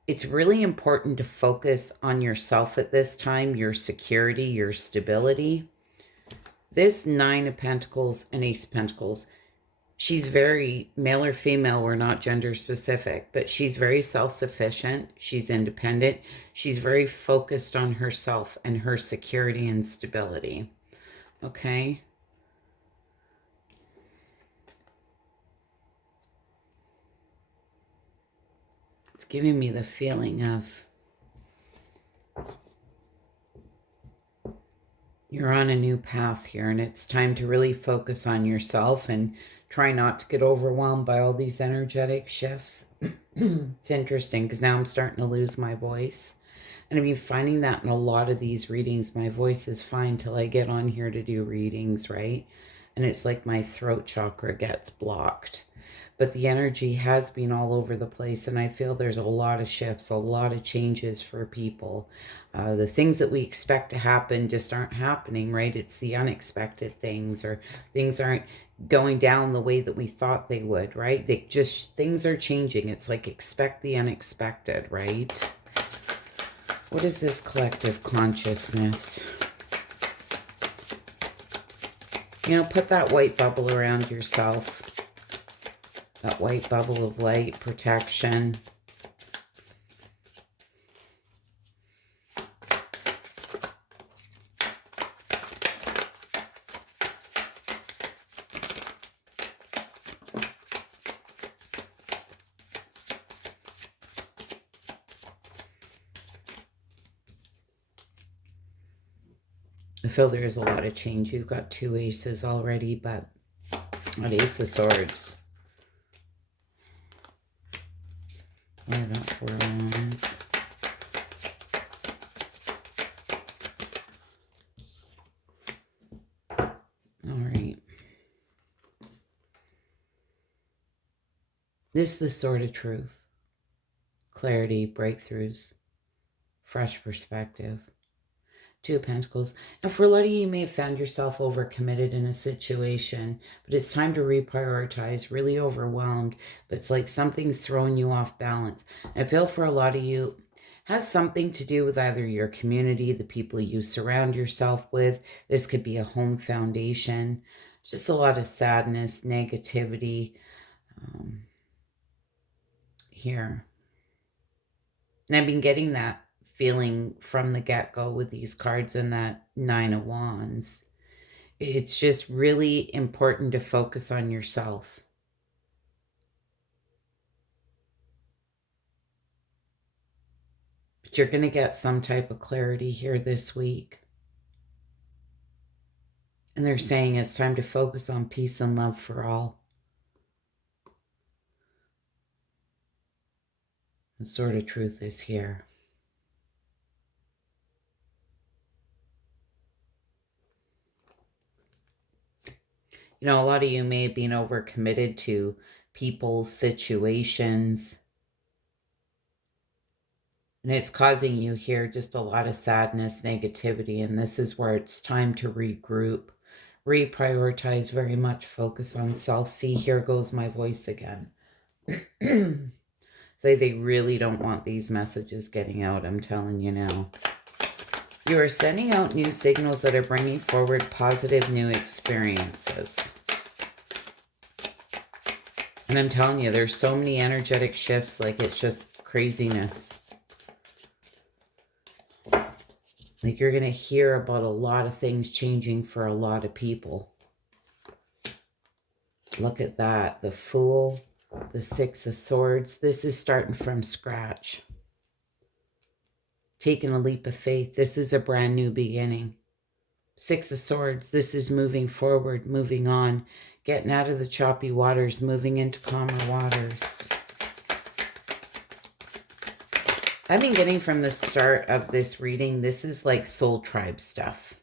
it's really important to focus on yourself at this time, your security, your stability. This Nine of Pentacles and Ace of Pentacles, she's very male or female, we're not gender specific, but she's very self-sufficient. She's independent. She's very focused on herself and her security and stability. Okay? It's giving me the feeling of you're on a new path here, and it's time to really focus on yourself and try not to get overwhelmed by all these energetic shifts. It's interesting because now I'm starting to lose my voice. And I've been finding that in a lot of these readings, my voice is fine till I get on here to do readings, right? And it's like my throat chakra gets blocked. But the energy has been all over the place, and I feel there's a lot of shifts, a lot of changes for people. The things that we expect to happen just aren't happening, right? It's the unexpected things, or things aren't going down the way that we thought they would, right? Things are changing. It's like expect the unexpected, right? What is this collective consciousness? Put that white bubble around yourself. That white bubble of light, protection. I feel there's a lot of change. You've got two aces already, but an Ace of Swords. Oh, I got Four of Wands. All right. This is the Sword of Truth. Clarity, breakthroughs, fresh perspective. Two of Pentacles. And for a lot of you, you may have found yourself overcommitted in a situation, but it's time to reprioritize, really overwhelmed, but it's like something's throwing you off balance. I feel for a lot of you, has something to do with either your community, the people you surround yourself with. This could be a home foundation. Just a lot of sadness, negativity here. And I've been getting that feeling from the get-go with these cards and that Nine of Wands. It's just really important to focus on yourself. But you're going to get some type of clarity here this week. And they're saying it's time to focus on peace and love for all. The sword of truth is here. You know, a lot of you may have been overcommitted to people's situations. And it's causing you here just a lot of sadness, negativity. And this is where it's time to regroup, reprioritize, very much focus on self. See, here goes my voice again. Say they really don't want these messages getting out. I'm telling you now. You are sending out new signals that are bringing forward positive new experiences. And I'm telling you, there's so many energetic shifts, like it's just craziness. Like you're going to hear about a lot of things changing for a lot of people. Look at that. The Fool, the Six of Swords. This is starting from scratch. Taking a leap of faith. This is a brand new beginning. Six of Swords. This is moving forward, moving on, getting out of the choppy waters, moving into calmer waters. I've been getting from the start of this reading, this is like soul tribe stuff.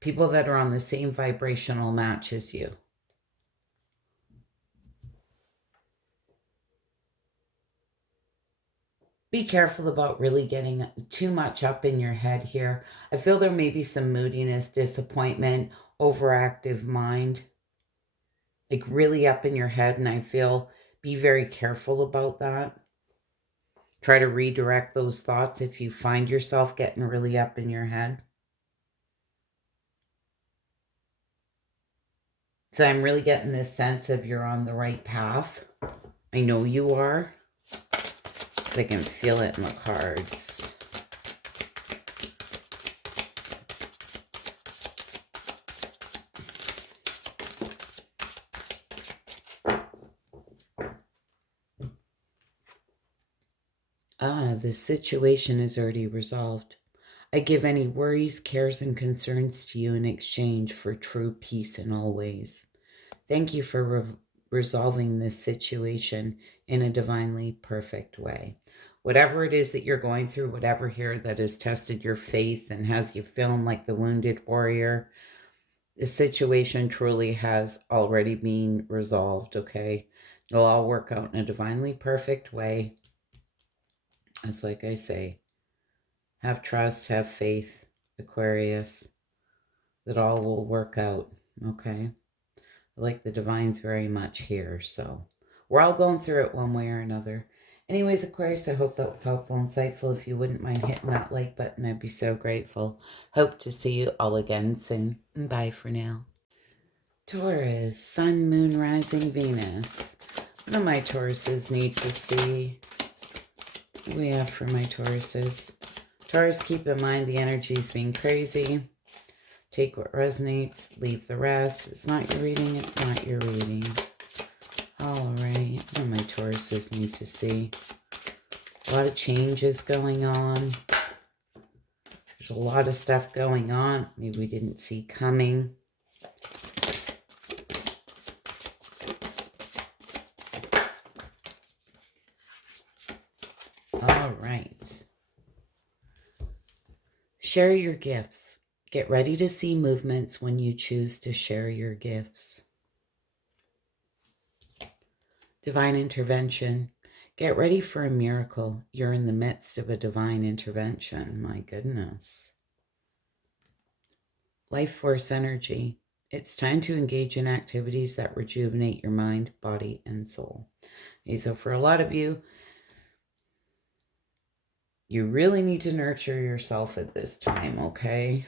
People that are on the same vibrational match as you. Be careful about really getting too much up in your head here. I feel there may be some moodiness, disappointment, overactive mind. Like really up in your head, and I feel be very careful about that. Try to redirect those thoughts if you find yourself getting really up in your head. So I'm really getting this sense of you're on the right path. I know you are. I can feel it in the cards. The situation is already resolved. I give any worries, cares, and concerns to you in exchange for true peace in all ways. Thank you for resolving this situation in a divinely perfect way. Whatever it is that you're going through, whatever here that has tested your faith and has you feeling like the wounded warrior, the situation truly has already been resolved, okay? It'll all work out in a divinely perfect way. It's like I say, have trust, have faith, Aquarius, that all will work out, okay? I like the divines very much here, so we're all going through it one way or another. Anyways, Aquarius, I hope that was helpful, insightful. If you wouldn't mind hitting that like button, I'd be so grateful. Hope to see you all again soon. Bye for now. Taurus, Sun, Moon, Rising, Venus. What do my Tauruses need to see? What do we have for my Tauruses? Taurus, keep in mind the energy's being crazy. Take what resonates, leave the rest. If it's not your reading, it's not your reading. All right, what do my Tauruses need to see? A lot of changes going on. There's a lot of stuff going on maybe we didn't see coming. All right. Share your gifts. Get ready to see movements when you choose to share your gifts. Divine intervention. Get ready for a miracle. You're in the midst of a divine intervention. My goodness. Life force energy. It's time to engage in activities that rejuvenate your mind, body, and soul. Okay, so for a lot of you, you really need to nurture yourself at this time, okay?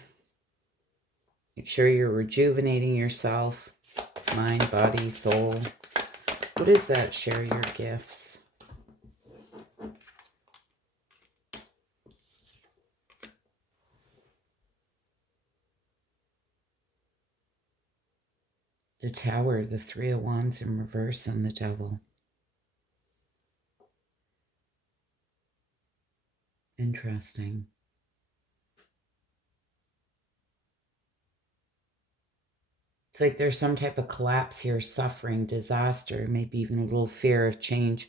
Make sure you're rejuvenating yourself, mind, body, soul. What is that? Share your gifts. The Tower, the Three of Wands in reverse, and the Devil. Interesting. It's like there's some type of collapse here, suffering, disaster, maybe even a little fear of change.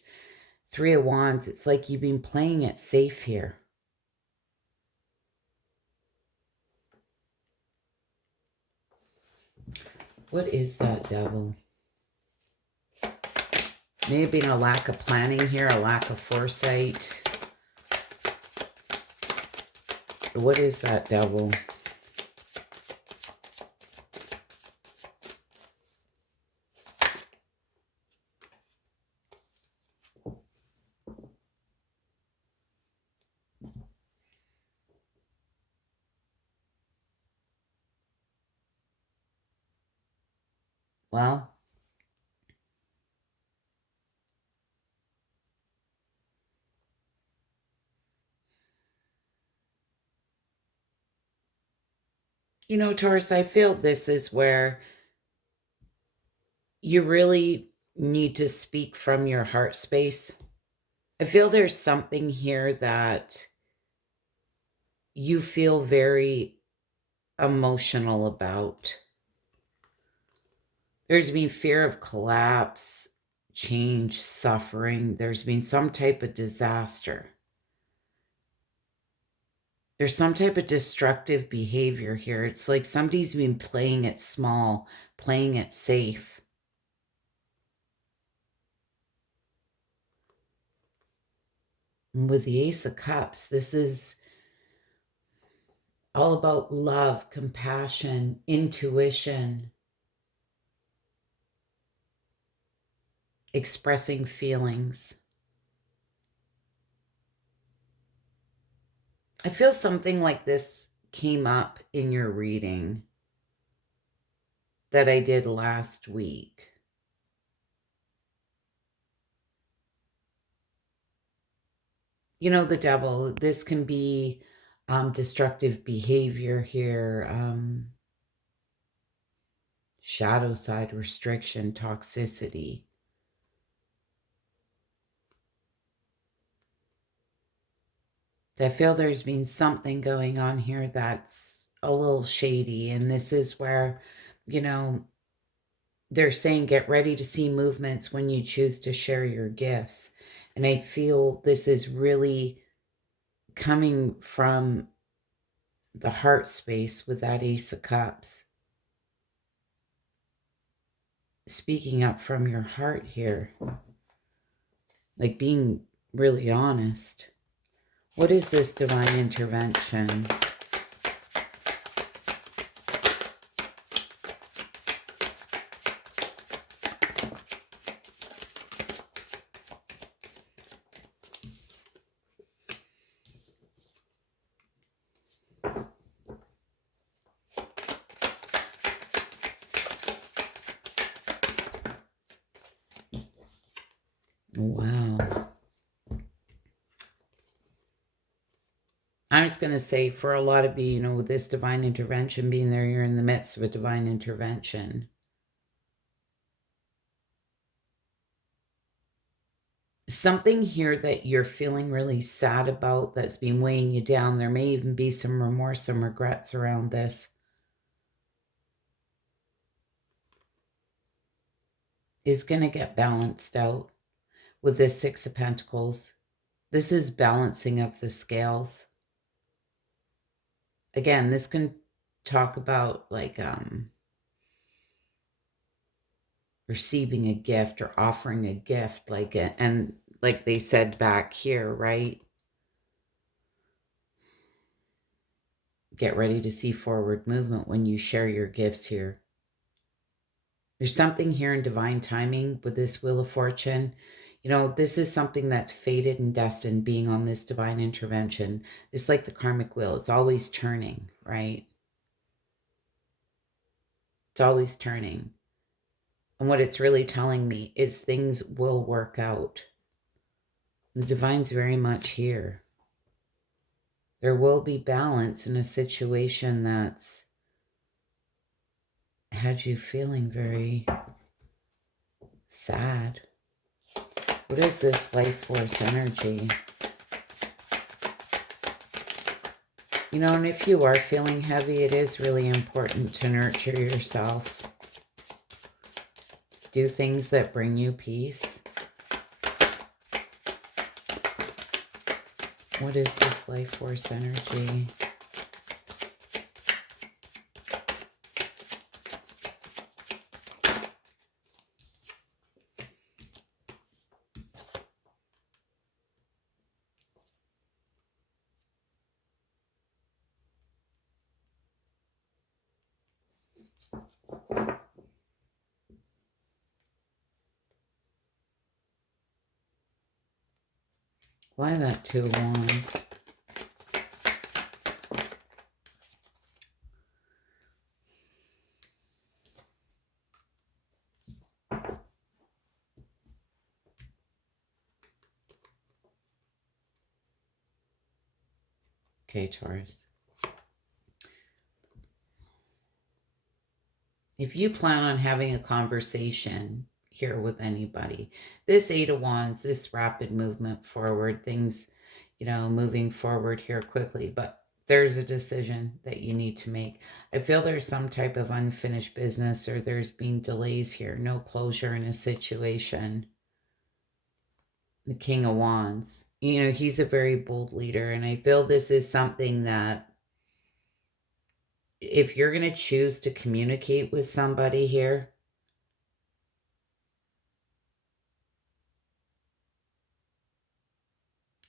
Three of Wands, it's like you've been playing it safe here. What is that, Devil? Maybe a lack of planning here, a lack of foresight. What is that, Devil? Well, you know, Taurus, I feel this is where you really need to speak from your heart space. I feel there's something here that you feel very emotional about. There's been fear of collapse, change, suffering. There's been some type of disaster. There's some type of destructive behavior here. It's like somebody's been playing it small, playing it safe. And with the Ace of Cups, this is all about love, compassion, intuition, expressing feelings. I feel something like this came up in your reading that I did last week. You know, the Devil, this can be destructive behavior here, shadow side, restriction, toxicity. I feel there's been something going on here that's a little shady. And this is where, you know, they're saying get ready to see movements when you choose to share your gifts. And I feel this is really coming from the heart space with that Ace of Cups. Speaking up from your heart here. Like being really honest. What is this divine intervention? Wow. I was going to say, for a lot of you, you know, with this divine intervention being there, you're in the midst of a divine intervention. Something here that you're feeling really sad about that's been weighing you down. There may even be some remorse, some regrets around this. Is going to get balanced out with this Six of Pentacles. This is balancing of the scales. Again, this can talk about like receiving a gift or offering a gift, like and like they said back here, right? Get ready to see forward movement when you share your gifts here. There's something here in divine timing with this Wheel of Fortune. You know, this is something that's fated and destined being on this divine intervention. It's like the karmic wheel. It's always turning, right? It's always turning. And what it's really telling me is things will work out. The divine's very much here. There will be balance in a situation that's had you feeling very sad. What is this life force energy? You know, and if you are feeling heavy, it is really important to nurture yourself. Do things that bring you peace. What is this life force energy? Why that 2 of Wands? Okay, Taurus. If you plan on having a conversation here with anybody, this 8 of Wands, this rapid movement forward, things, moving forward here quickly, but there's a decision that you need to make. I feel there's some type of unfinished business, or there's been delays here, no closure in a situation. The King of Wands, he's a very bold leader, and I feel this is something that if you're going to choose to communicate with somebody here,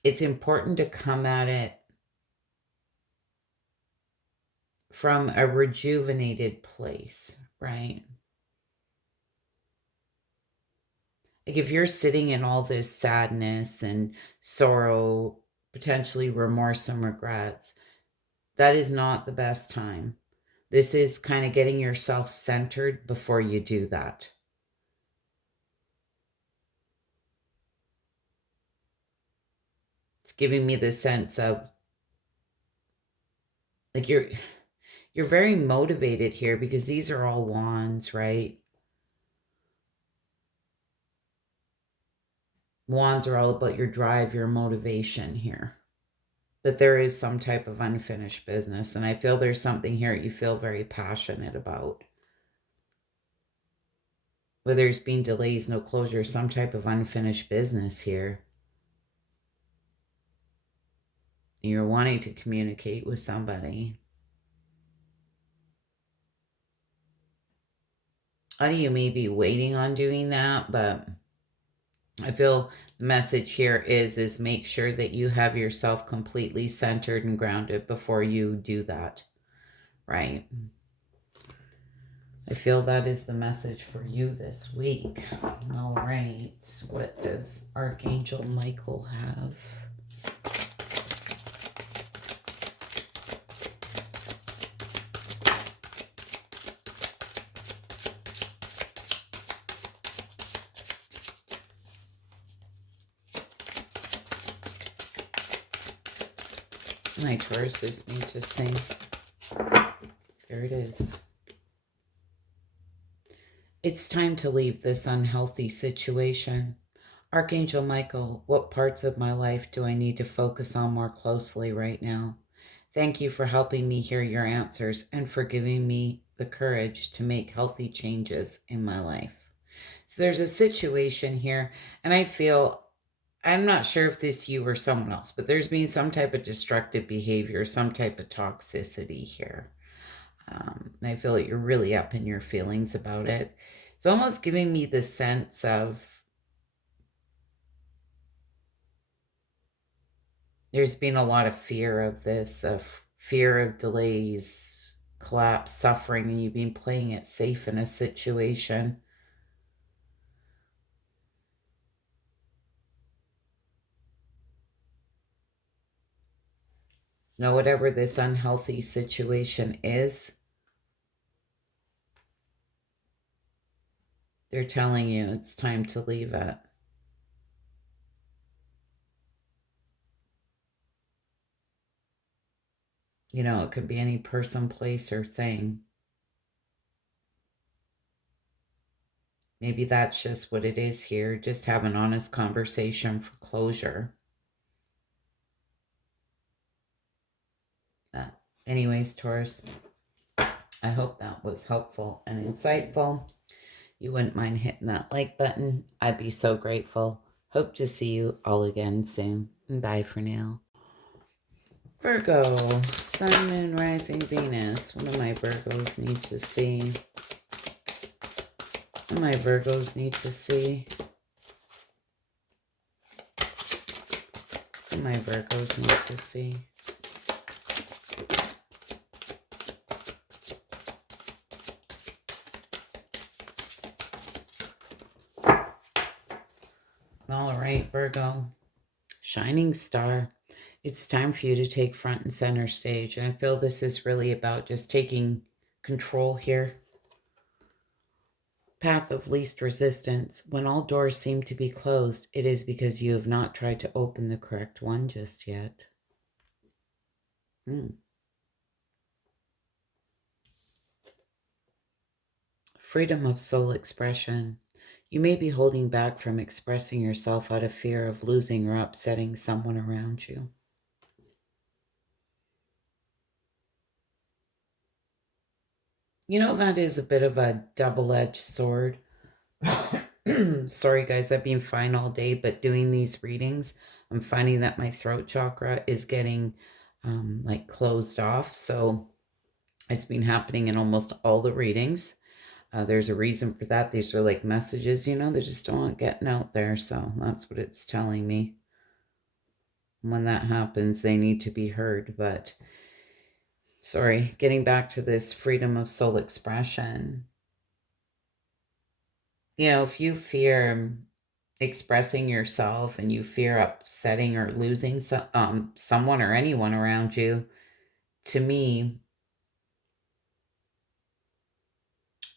it's important to come at it from a rejuvenated place, right? Like if you're sitting in all this sadness and sorrow, potentially remorse and regrets, that is not the best time. This is kind of getting yourself centered before you do that. It's giving me the sense of like you're very motivated here, because these are all wands, right? Wands are all about your drive, your motivation here. But there is some type of unfinished business, and I feel there's something here you feel very passionate about. Whether there's been delays, no closure, some type of unfinished business here. You're wanting to communicate with somebody. You may be waiting on doing that, but I feel the message here is make sure that you have yourself completely centered and grounded before you do that, right? I feel that is the message for you this week. All right, what does Archangel Michael have? My Tauruses need to sing. There it is. It's time to leave this unhealthy situation. Archangel Michael, what parts of my life do I need to focus on more closely right now? Thank you for helping me hear your answers and for giving me the courage to make healthy changes in my life. So there's a situation here, and I feel, I'm not sure if this you or someone else, but there's been some type of destructive behavior, some type of toxicity here. And I feel like you're really up in your feelings about it. It's almost giving me the sense of there's been a lot of fear of this, of fear of delays, collapse, suffering, and you've been playing it safe in a situation. Now, whatever this unhealthy situation is, they're telling you it's time to leave it. It could be any person, place, or thing. Maybe that's just what it is here. Just have an honest conversation for closure. Anyways, Taurus, I hope that was helpful and insightful. You wouldn't mind hitting that like button. I'd be so grateful. Hope to see you all again soon. Bye for now. Virgo, Sun, Moon, Rising, Venus. What do my Virgos need to see? What do my Virgos need to see? What do my Virgos need to see? All right, Virgo. Shining star. It's time for you to take front and center stage. And I feel this is really about just taking control here. Path of least resistance. When all doors seem to be closed, it is because you have not tried to open the correct one just yet. Freedom of soul expression. You may be holding back from expressing yourself out of fear of losing or upsetting someone around you. You know, that is a bit of a double-edged sword. Sorry, guys, I've been fine all day, but doing these readings, I'm finding that my throat chakra is getting like closed off. So it's been happening in almost all the readings. There's a reason for that. These are like messages, you know, they just don't getting out there. So that's what it's telling me. When that happens, they need to be heard. But sorry, getting back to this freedom of soul expression. You know, if you fear expressing yourself and you fear upsetting or losing someone or anyone around you, to me,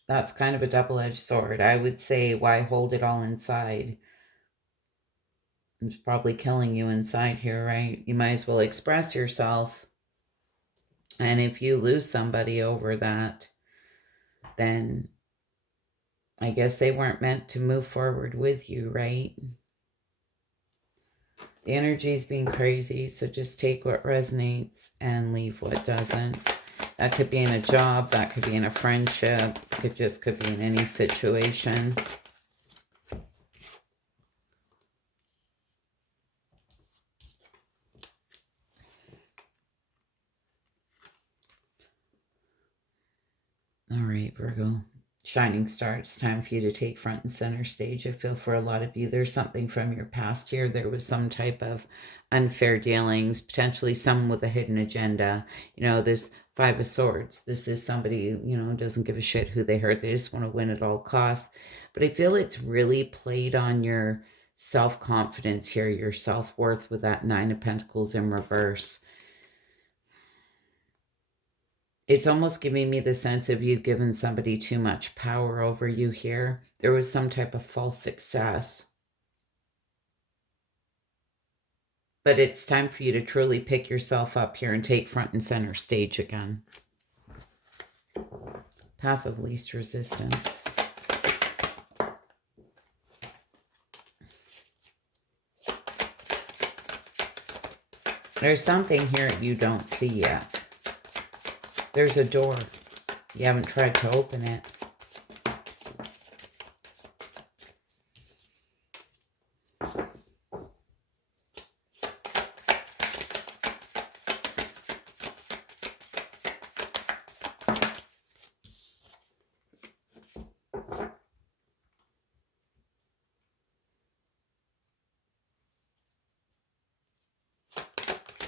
that's kind of a double-edged sword. I would say, why hold it all inside? It's probably killing you inside here, right? You might as well express yourself. And if you lose somebody over that, then I guess they weren't meant to move forward with you, right? The energy's being crazy, so just take what resonates and leave what doesn't. That could be in a job, that could be in a friendship, it just could be in any situation. All right, Virgo. Shining star, it's time for you to take front and center stage. I feel for a lot of you, there's something from your past here. There was some type of unfair dealings, potentially someone with a hidden agenda. You know, this Five of Swords, this is somebody, you know, doesn't give a shit who they hurt. They just want to win at all costs. But I feel it's really played on your self-confidence here, your self-worth with that Nine of Pentacles in reverse. It's almost giving me the sense of you giving somebody too much power over you here. There was some type of false success. But it's time for you to truly pick yourself up here and take front and center stage again. Path of least resistance. There's something here you don't see yet. There's a door. You haven't tried to open it.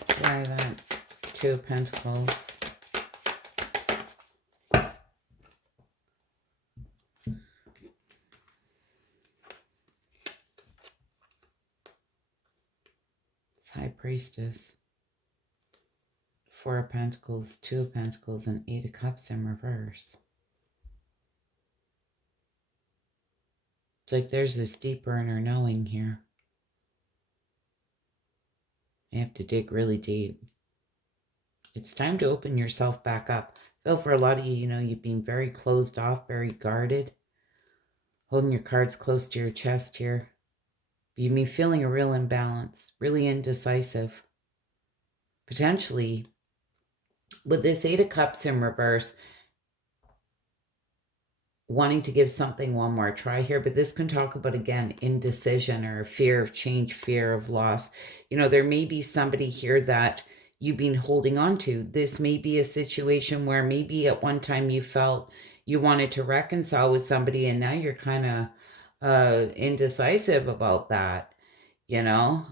Try that. Two of Pentacles. High Priestess, Four of Pentacles, Two of Pentacles, and Eight of Cups in reverse. It's like there's this deeper inner knowing here. You have to dig really deep. It's time to open yourself back up. I feel for a lot of you, you know, you've been very closed off, very guarded, holding your cards close to your chest here. You've been feeling a real imbalance, really indecisive. Potentially, with this Eight of Cups in reverse, wanting to give something one more try here, but this can talk about, again, indecision or fear of change, fear of loss. You know, there may be somebody here that you've been holding on to. This may be a situation where maybe at one time you felt you wanted to reconcile with somebody and now you're kind of indecisive about that, you know?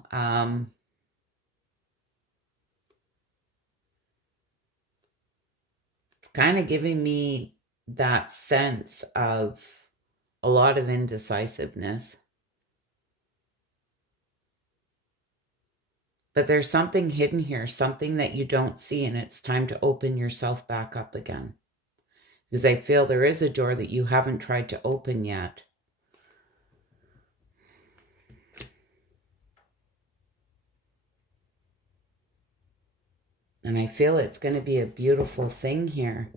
It's kind of giving me that sense of a lot of indecisiveness. But there's something hidden here, something that you don't see, and it's time to open yourself back up again. Because I feel there is a door that you haven't tried to open yet. And I feel it's going to be a beautiful thing here.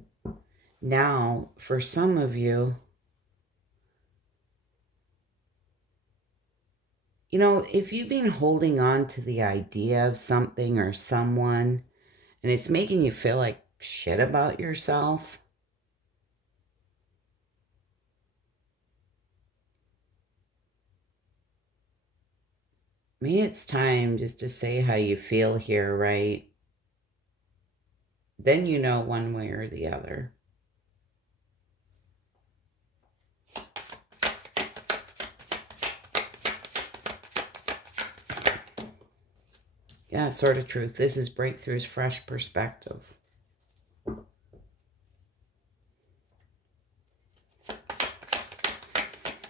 Now, for some of you, if you've been holding on to the idea of something or someone, and it's making you feel like shit about yourself, maybe it's time just to say how you feel here, right? Then you know one way or the other. Yeah, sort of truth. This is breakthroughs, fresh perspective.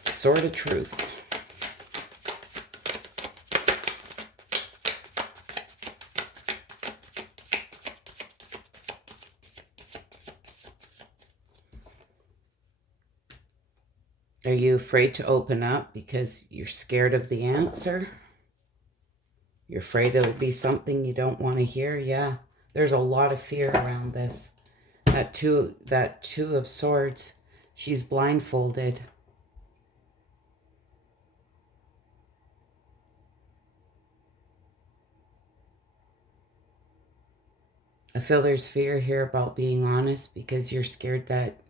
Sort of truth. Are you afraid to open up because you're scared of the answer? You're afraid it'll be something you don't want to hear? Yeah, there's a lot of fear around this. That two of swords, she's blindfolded. I feel there's fear here about being honest because you're scared that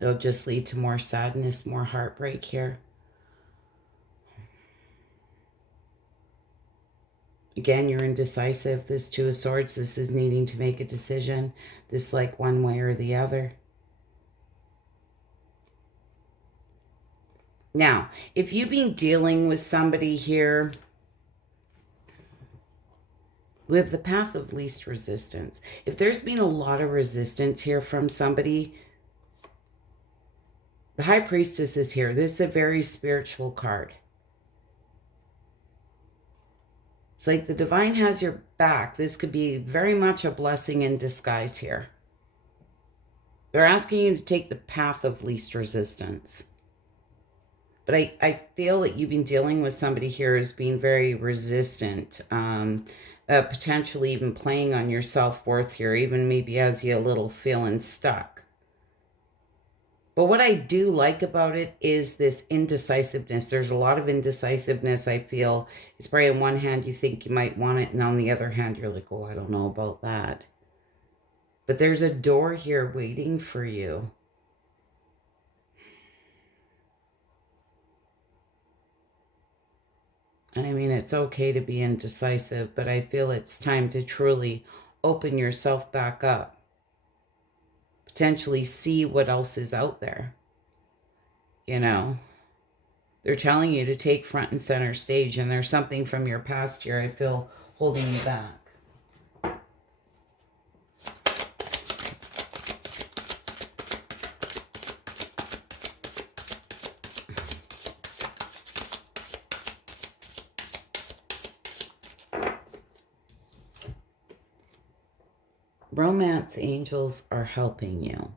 it'll just lead to more sadness, more heartbreak here. Again, you're indecisive. This Two of Swords, this is needing to make a decision. This like one way or the other. Now, if you've been dealing with somebody here, we have the path of least resistance. If there's been a lot of resistance here from somebody, the High Priestess is here. This is a very spiritual card. It's like the divine has your back. This could be very much a blessing in disguise here. They're asking you to take the path of least resistance. But I feel that you've been dealing with somebody here as being very resistant, potentially even playing on your self-worth here, even maybe has you a little feeling stuck. But what I do like about it is this indecisiveness. There's a lot of indecisiveness, I feel. It's probably on one hand you think you might want it, and on the other hand you're like, oh, I don't know about that. But there's a door here waiting for you. And I mean, it's okay to be indecisive, but I feel it's time to truly open yourself back up. Potentially see what else is out there. They're telling you to take front and center stage, and there's something from your past here, I feel, holding you back. Romance angels are helping you.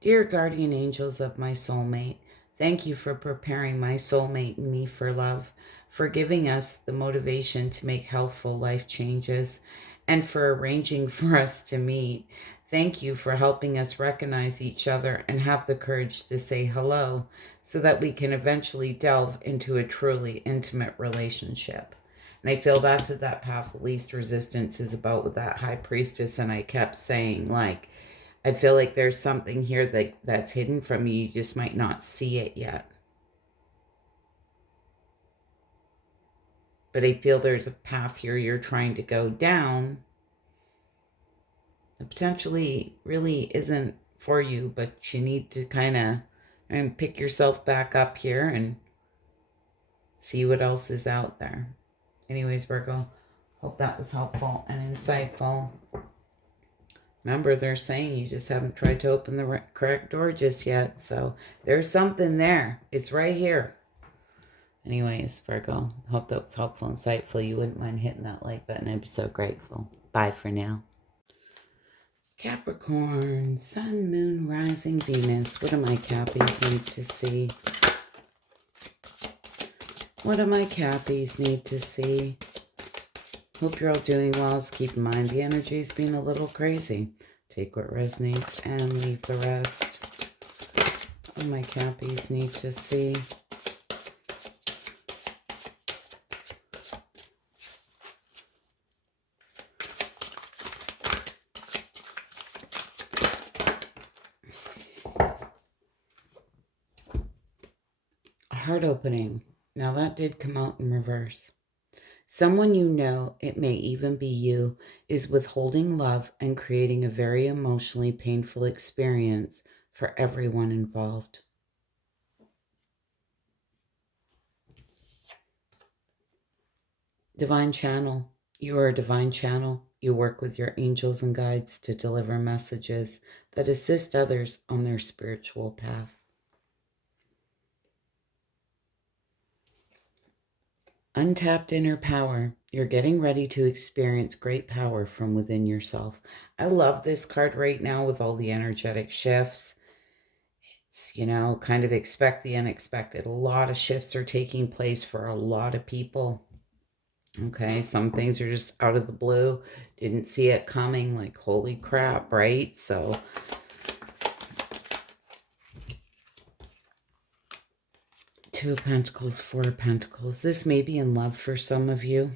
Dear guardian angels of my soulmate, thank you for preparing my soulmate and me for love, for giving us the motivation to make healthful life changes, and for arranging for us to meet. Thank you for helping us recognize each other and have the courage to say hello so that we can eventually delve into a truly intimate relationship. And I feel that's what that path of least resistance is about with that High Priestess. And I kept saying, like, I feel like there's something here that's hidden from you. You just might not see it yet. But I feel there's a path here you're trying to go down. It potentially really isn't for you, but you need to kind of and pick yourself back up here and see what else is out there. Anyways, Virgo, hope that was helpful and insightful. Remember, they're saying you just haven't tried to open the correct door just yet. So there's something there. It's right here. Anyways, Virgo, hope that was helpful, insightful. You wouldn't mind hitting that like button. I'd be so grateful. Bye for now. Capricorn, Sun, Moon, Rising, Venus. What do my Cappies need to see? What do my Cappies need to see? Hope you're all doing well. Just keep in mind the energy's being a little crazy. Take what resonates and leave the rest. What do my Cappies need to see? Heart opening. Now that did come out in reverse. Someone you know, it may even be you, is withholding love and creating a very emotionally painful experience for everyone involved. Divine channel. You are a divine channel. You work with your angels and guides to deliver messages that assist others on their spiritual path. Untapped inner power. You're getting ready to experience great power from within yourself. I love this card right now with all the energetic shifts. It's, kind of expect the unexpected. A lot of shifts are taking place for a lot of people. Okay, some things are just out of the blue. Didn't see it coming, like, holy crap, right? So Two of Pentacles, Four of Pentacles. This may be in love for some of you.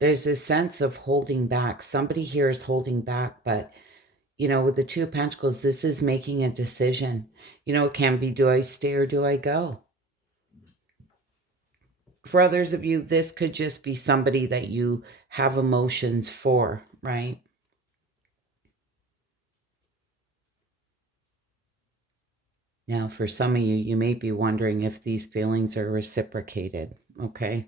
There's a sense of holding back. Somebody here is holding back, but, with the Two of Pentacles, this is making a decision. It can be, do I stay or do I go? For others of you, this could just be somebody that you have emotions for, right? Now, for some of you, you may be wondering if these feelings are reciprocated, okay?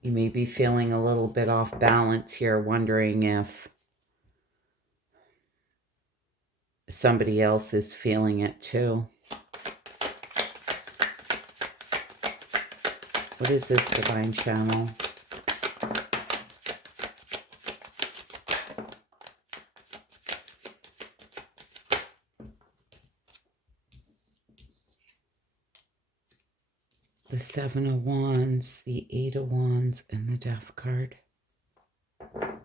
You may be feeling a little bit off balance here, wondering if somebody else is feeling it too. What is this divine channel? The Seven of Wands, the Eight of Wands, and the Death card. I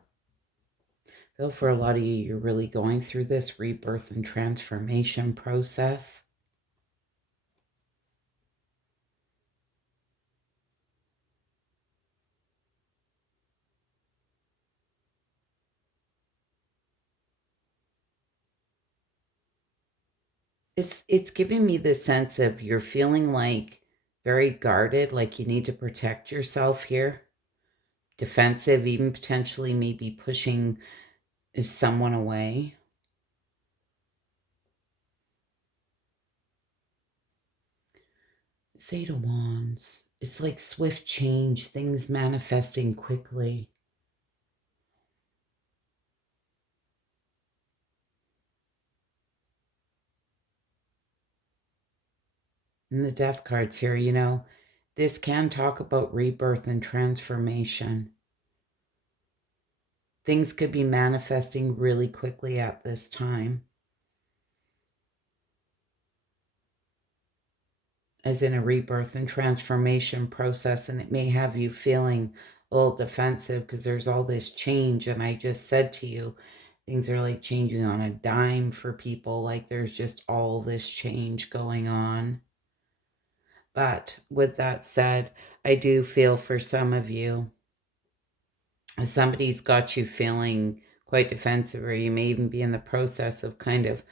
feel for a lot of you, you're really going through this rebirth and transformation process. It's giving me this sense of you're feeling like very guarded, like you need to protect yourself here. Defensive, even potentially maybe pushing someone away. Eight of Wands. It's like swift change, things manifesting quickly. And the Death cards here, this can talk about rebirth and transformation. Things could be manifesting really quickly at this time. As in a rebirth and transformation process, and it may have you feeling a little defensive because there's all this change. And I just said to you, things are like changing on a dime for people. Like there's just all this change going on. But with that said, I do feel for some of you, somebody's got you feeling quite defensive, or you may even be in the process of kind of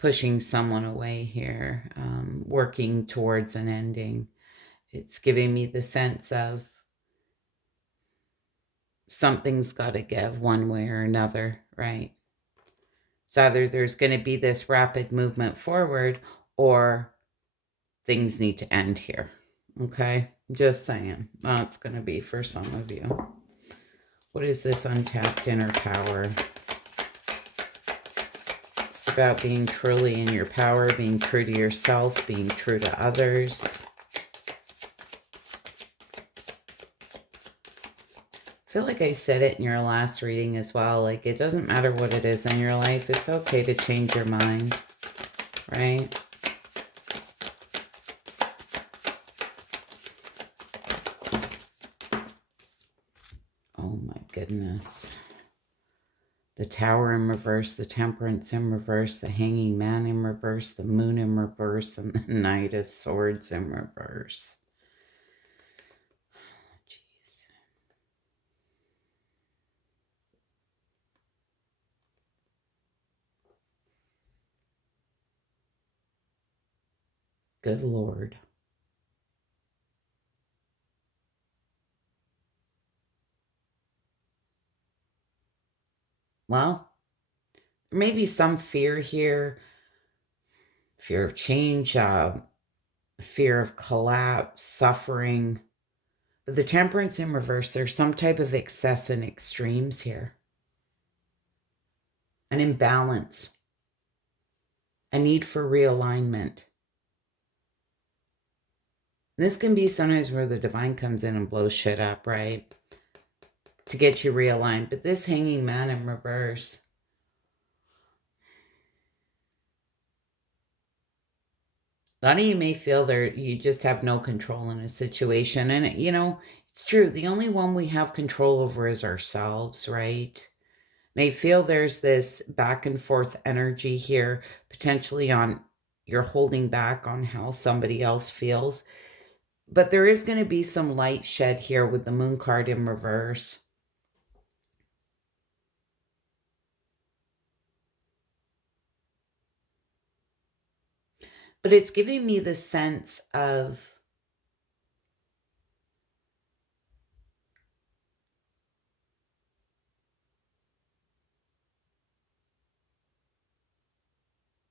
pushing someone away here, working towards an ending. It's giving me the sense of something's got to give one way or another, right? So either there's going to be this rapid movement forward or things need to end here. Okay? Just saying. That's going to be for some of you. What is this untapped inner power? It's about being truly in your power, being true to yourself, being true to others. I feel like I said it in your last reading as well. Like, it doesn't matter what it is in your life. It's okay to change your mind, right? Oh my goodness. The Tower in reverse, the Temperance in reverse, the Hanging Man in reverse, the Moon in reverse, and the Knight of Swords in reverse. Jeez. Good Lord. Well, there may be some fear here, fear of change, fear of collapse, suffering. But the Temperance in reverse, there's some type of excess and extremes here. An imbalance. A need for realignment. This can be sometimes where the divine comes in and blows shit up, right? To get you realigned. But this Hanging Man in reverse, a lot of you may feel there you just have no control in a situation. And, you know, it's true. The only one we have control over is ourselves, right? And I feel there's this back and forth energy here, potentially on you're holding back on how somebody else feels. But there is going to be some light shed here with the Moon card in reverse. But it's giving me the sense of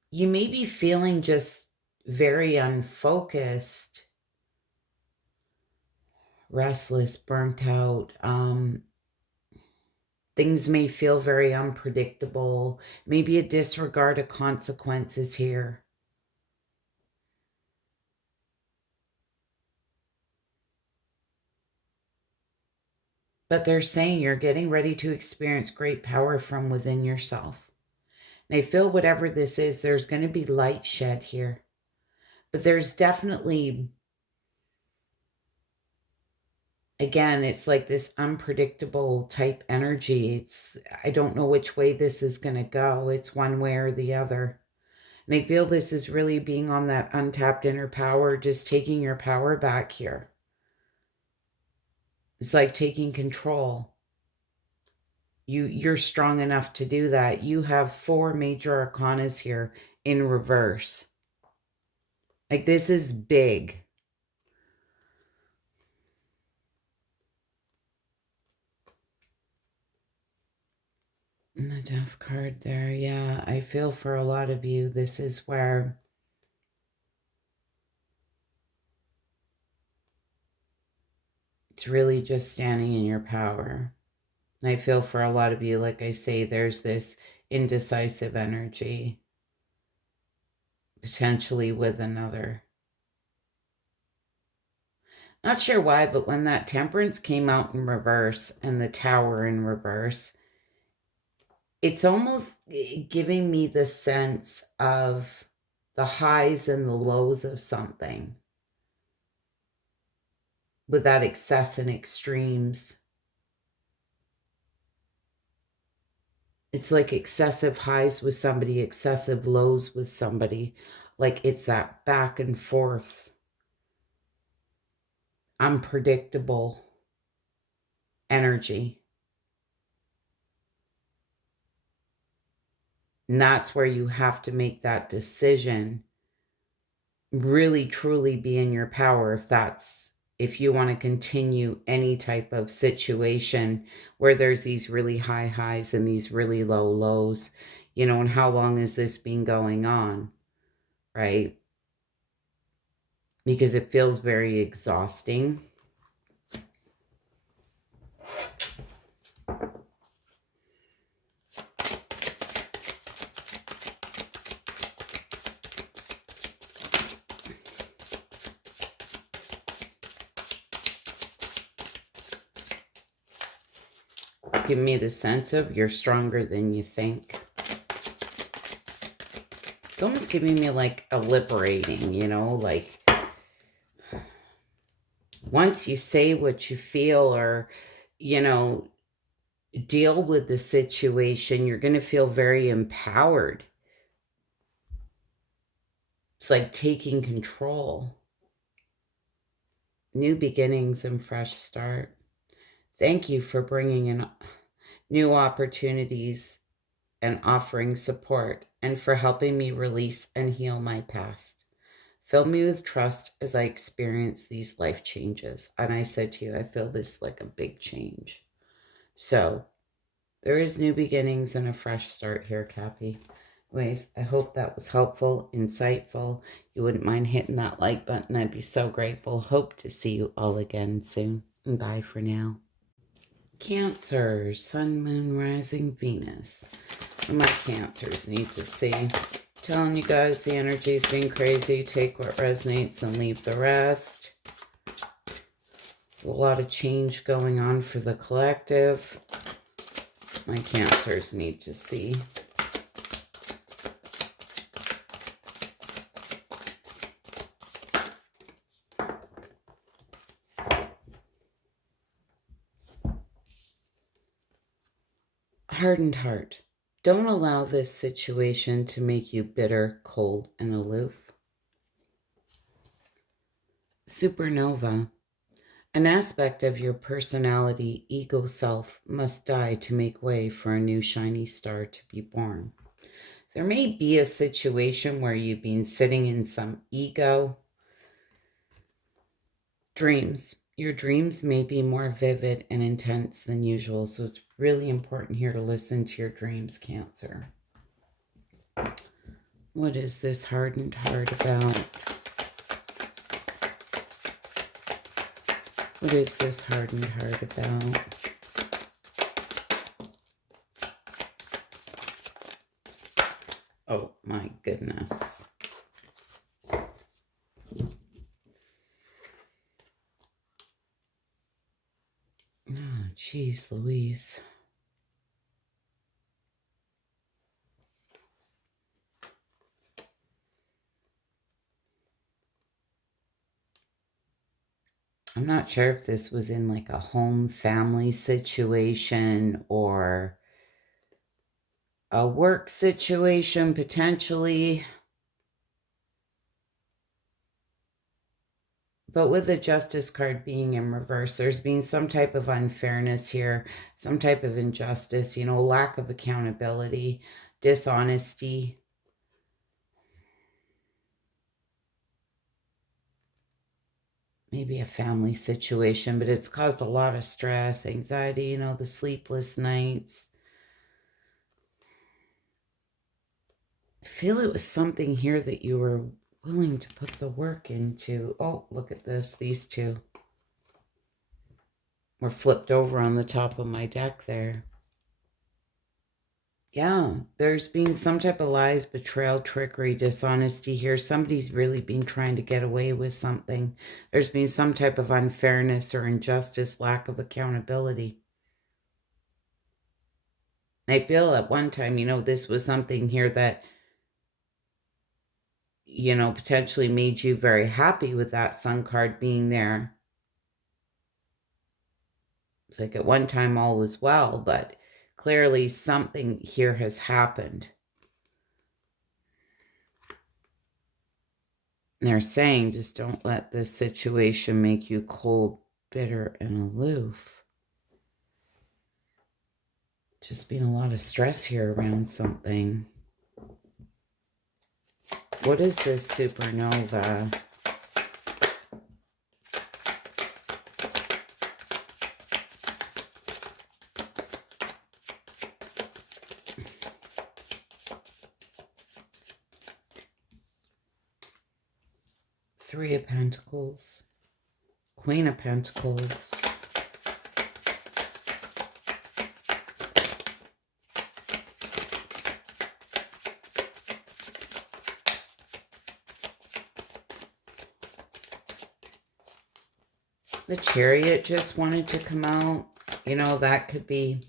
you may be feeling just very unfocused, restless, burnt out. Things may feel very unpredictable. Maybe a disregard of consequences here. But they're saying you're getting ready to experience great power from within yourself. And I feel whatever this is, there's going to be light shed here. But there's definitely, again, it's like this unpredictable type energy. I don't know which way this is going to go. It's one way or the other. And I feel this is really being on that untapped inner power, just taking your power back here. It's like taking control. You're strong enough to do that. You have 4 major arcanas here in reverse. Like, this is big. And the Death card there, yeah, I feel for a lot of you, this is where it's really just standing in your power. I feel for a lot of you, like I say, there's this indecisive energy, potentially with another. Not sure why, but when that Temperance came out in reverse and the Tower in reverse, it's almost giving me the sense of the highs and the lows of something with that excess and extremes. It's like excessive highs with somebody, excessive lows with somebody. Like, it's that back and forth, unpredictable energy. And that's where you have to make that decision, really truly be in your power if you want to continue any type of situation where there's these really high highs and these really low lows, and how long has this been going on, right? Because it feels very exhausting. It's giving me the sense of you're stronger than you think. It's almost giving me like a liberating, like once you say what you feel or, deal with the situation, you're going to feel very empowered. It's like taking control. New beginnings and fresh start. Thank you for bringing in new opportunities and offering support, and for helping me release and heal my past. Fill me with trust as I experience these life changes. And I said to you, I feel this like a big change. So there is new beginnings and a fresh start here, Cappy. Anyways, I hope that was helpful, insightful. You wouldn't mind hitting that like button. I'd be so grateful. Hope to see you all again soon. And bye for now. Cancer, Sun, Moon, Rising, Venus. What my Cancers need to see. Telling you guys the energy's been crazy. Take what resonates and leave the rest. A lot of change going on for the collective. My Cancers need to see. Hardened heart. Don't allow this situation to make you bitter, cold, and aloof. Supernova. An aspect of your personality, ego self, must die to make way for a new shiny star to be born. There may be a situation where you've been sitting in some ego dreams. Your dreams may be more vivid and intense than usual, so it's really important here to listen to your dreams, Cancer. What is this hardened heart about? What is this hardened heart about? Oh my goodness. Oh, geez, Louise. I'm not sure if this was in like a home family situation or a work situation potentially. But with the Justice card being in reverse, there's been some type of unfairness here, some type of injustice, lack of accountability, dishonesty. Maybe a family situation, but it's caused a lot of stress, anxiety, the sleepless nights. I feel it was something here that you were willing to put the work into. Oh, look at this. These two were flipped over on the top of my deck there. Yeah, there's been some type of lies, betrayal, trickery, dishonesty here. Somebody's really been trying to get away with something. There's been some type of unfairness or injustice, lack of accountability. I feel at one time, this was something here that, potentially made you very happy with that Sun card being there. It's like at one time all was well, but clearly something here has happened. And they're saying just don't let this situation make you cold, bitter, and aloof. Just been a lot of stress here around something. What is this supernova? Three of Pentacles, Queen of Pentacles, the Chariot just wanted to come out. You know, that could be...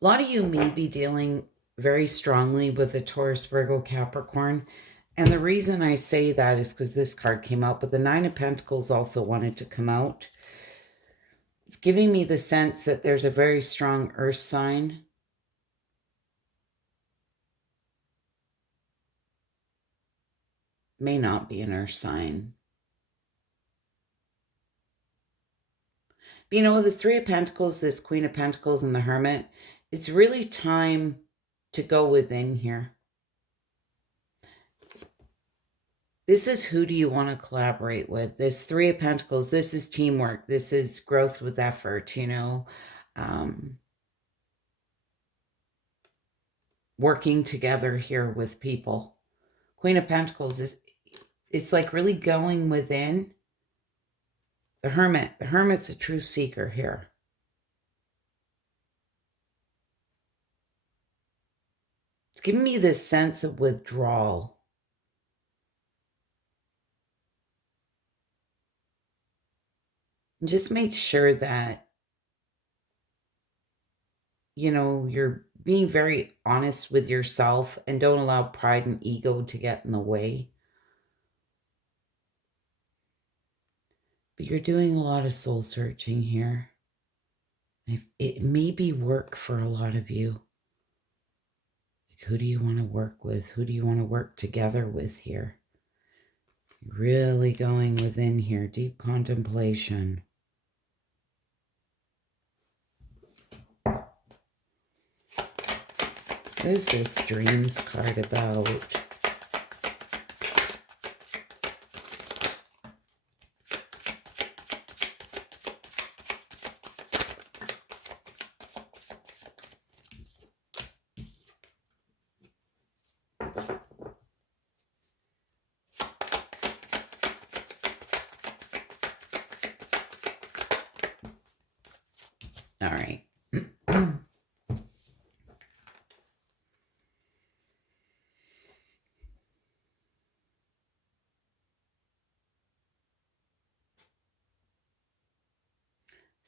A lot of you may be dealing very strongly with the Taurus, Virgo, Capricorn. And the reason I say that is because this card came out, but the Nine of Pentacles also wanted to come out. It's giving me the sense that there's a very strong earth sign. May not be an earth sign. But you know, the Three of Pentacles, this Queen of Pentacles, and the Hermit, it's really time to go within here. This is who do you want to collaborate with? This Three of Pentacles, this is teamwork. This is growth with effort, you know. Working together here with people. Queen of Pentacles is, it's like really going within. The Hermit's a true seeker here. It's giving me this sense of withdrawal. And just make sure that, you know, you're being very honest with yourself and don't allow pride and ego to get in the way. But you're doing a lot of soul searching here. It may be work for a lot of you. Like, who do you want to work with? Who do you want to work together with here? Really going within here. Deep contemplation. What is this Dreams card about? All right.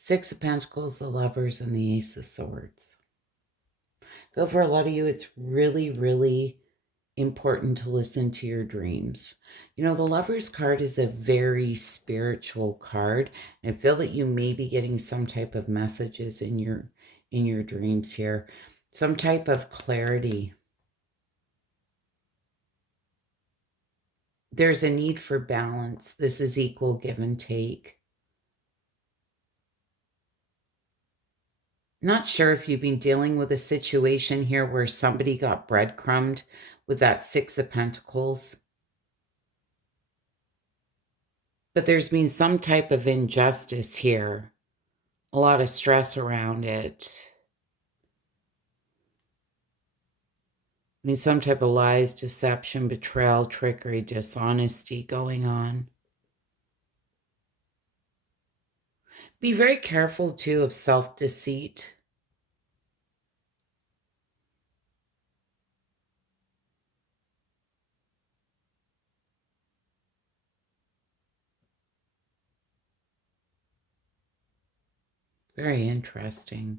Six of Pentacles, the Lovers, and the Ace of Swords. But for a lot of you, it's really, really important to listen to your dreams. You know, the Lovers card is a very spiritual card. And I feel that you may be getting some type of messages in your dreams here. Some type of clarity. There's a need for balance. This is equal give and take. Not sure if you've been dealing with a situation here where somebody got breadcrumbed with that Six of Pentacles. But there's been some type of injustice here. A lot of stress around it. I mean, some type of lies, deception, betrayal, trickery, dishonesty going on. Be very careful, too, of self-deceit. Very interesting.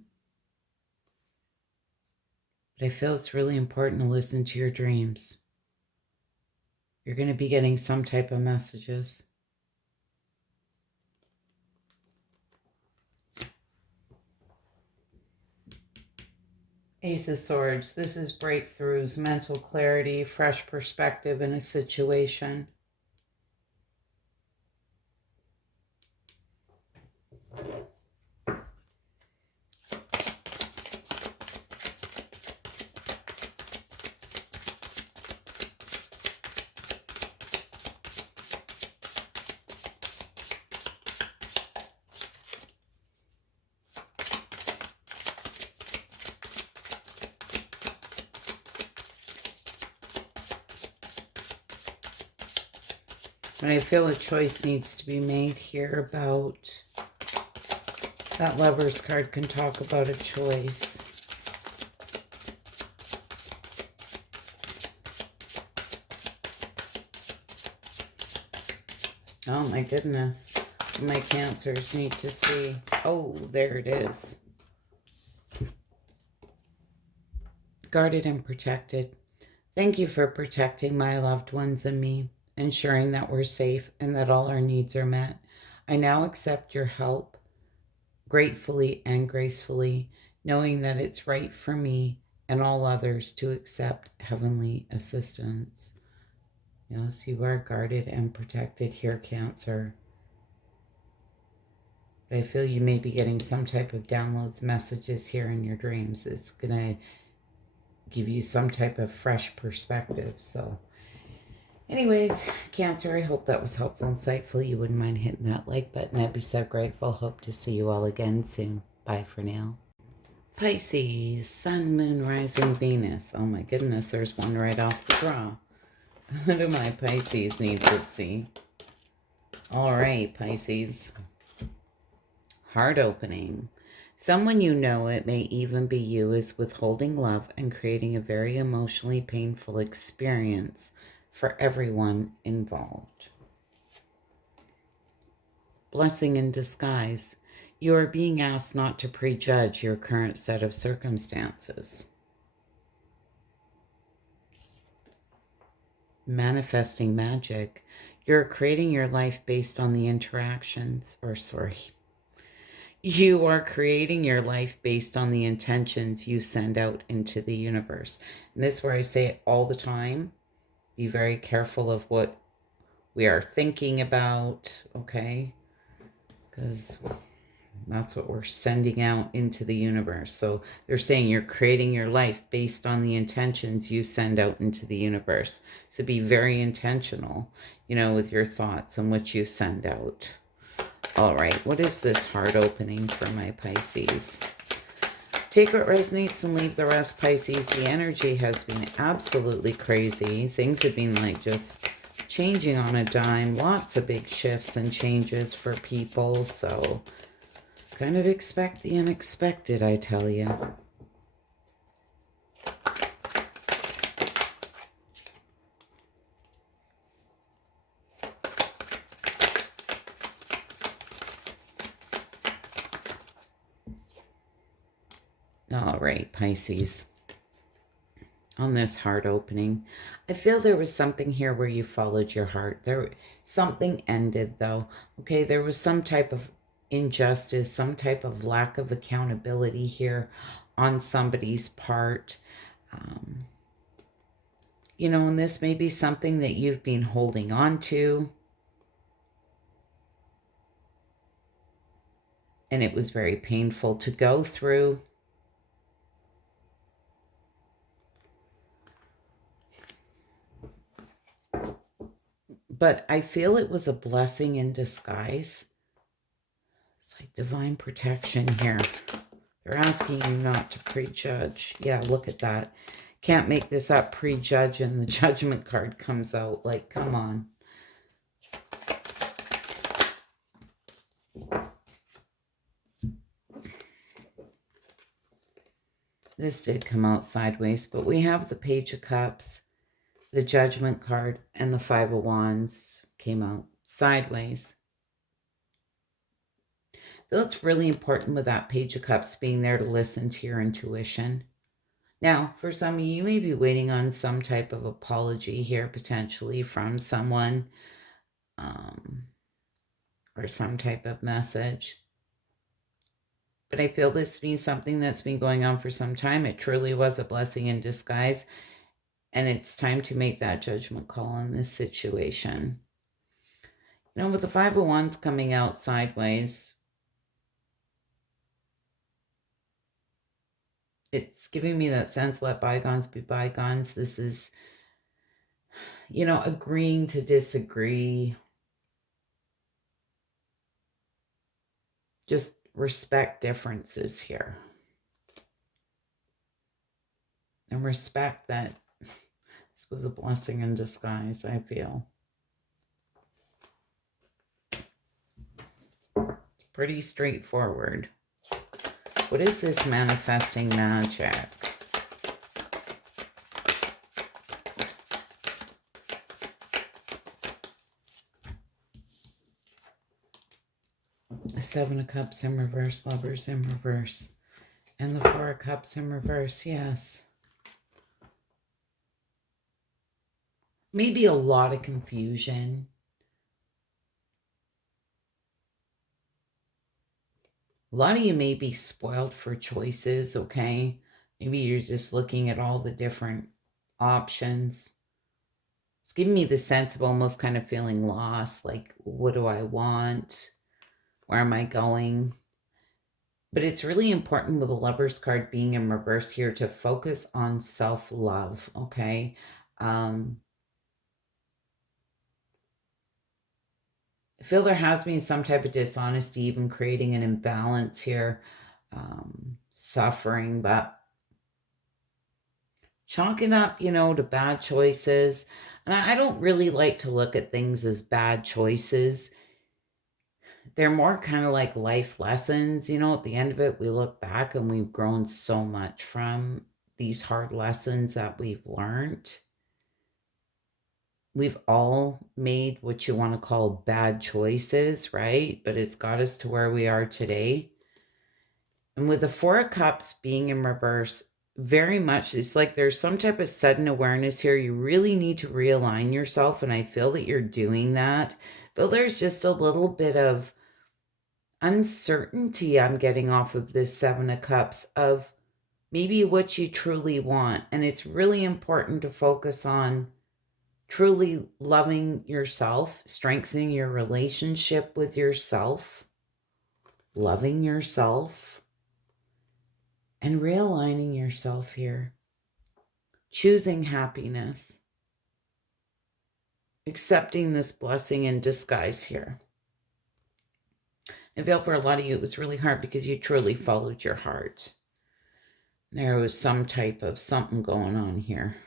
But I feel it's really important to listen to your dreams. You're going to be getting some type of messages. Ace of Swords. This is breakthroughs, mental clarity, fresh perspective in a situation. I feel a choice needs to be made here about that Lover's card can talk about a choice. Oh my goodness. My Cancers need to see. Oh, there it is. Guarded and protected. Thank you for protecting my loved ones and me, ensuring that we're safe and that all our needs are met. I now accept your help gratefully and gracefully, knowing that it's right for me and all others to accept heavenly assistance. Yes, you are guarded and protected here, Cancer. But I feel you may be getting some type of downloads messages here in your dreams. It's going to give you some type of fresh perspective. So anyways, Cancer, I hope that was helpful, insightful. You wouldn't mind hitting that like button. I'd be so grateful. Hope to see you all again soon. Bye for now. Pisces, Sun, Moon, Rising, Venus. Oh my goodness, there's one right off the draw. What do my Pisces need to see? All right, Pisces. Heart opening. Someone you know, it may even be you, is withholding love and creating a very emotionally painful experience for everyone involved. Blessing in disguise. You are being asked not to prejudge your current set of circumstances. Manifesting magic. You're creating your life based on the interactions, you are creating your life based on the intentions you send out into the universe. And this is where I say it all the time. Be very careful of what we are thinking about, okay? Because that's what we're sending out into the universe. So they're saying you're creating your life based on the intentions you send out into the universe. So be very intentional, with your thoughts and what you send out. All right, what is this heart opening for my Pisces? Take what resonates and leave the rest, Pisces. The energy has been absolutely crazy. Things have been like just changing on a dime. Lots of big shifts and changes for people. So kind of expect the unexpected, I tell you. All right, Pisces. On this heart opening, I feel there was something here where you followed your heart. Something ended though. Okay, there was some type of injustice, some type of lack of accountability here on somebody's part. And this may be something that you've been holding on to. And it was very painful to go through. But I feel it was a blessing in disguise. It's like divine protection here. They're asking you not to prejudge. Yeah, look at that. Can't make this up, prejudge, and the judgment card comes out. Like, come on. This did come out sideways, but we have the Page of Cups, the Judgment card, and the Five of Wands came out sideways. That's really important with that Page of Cups being there to listen to your intuition. Now, for some of you, you may be waiting on some type of apology here, potentially from someone, or some type of message. But I feel this means something that's been going on for some time. It truly was a blessing in disguise. And it's time to make that judgment call on this situation. With the Five of Wands coming out sideways, it's giving me that sense, let bygones be bygones. This is, agreeing to disagree. Just respect differences here. And respect that this was a blessing in disguise, I feel. Pretty straightforward. What is this manifesting magic? The Seven of Cups in reverse, Lovers in reverse. And the Four of Cups in reverse, yes. Maybe a lot of confusion. A lot of you may be spoiled for choices, okay? Maybe you're just looking at all the different options. It's giving me the sense of almost kind of feeling lost, like, what do I want? Where am I going? But it's really important with the Lovers card being in reverse here to focus on self-love, okay? I feel there has been some type of dishonesty, even creating an imbalance here, suffering, but chalking up, to bad choices. And I don't really like to look at things as bad choices. They're more kind of like life lessons. At the end of it, we look back and we've grown so much from these hard lessons that we've learned. We've all made what you want to call bad choices, right? But it's got us to where we are today. And with the Four of Cups being in reverse, very much, it's like there's some type of sudden awareness here. You really need to realign yourself, and I feel that you're doing that. But there's just a little bit of uncertainty I'm getting off of this Seven of Cups of maybe what you truly want. And it's really important to focus on truly loving yourself, strengthening your relationship with yourself, loving yourself, and realigning yourself here. Choosing happiness. Accepting this blessing in disguise here. I feel for a lot of you, it was really hard because you truly followed your heart. There was some type of something going on here.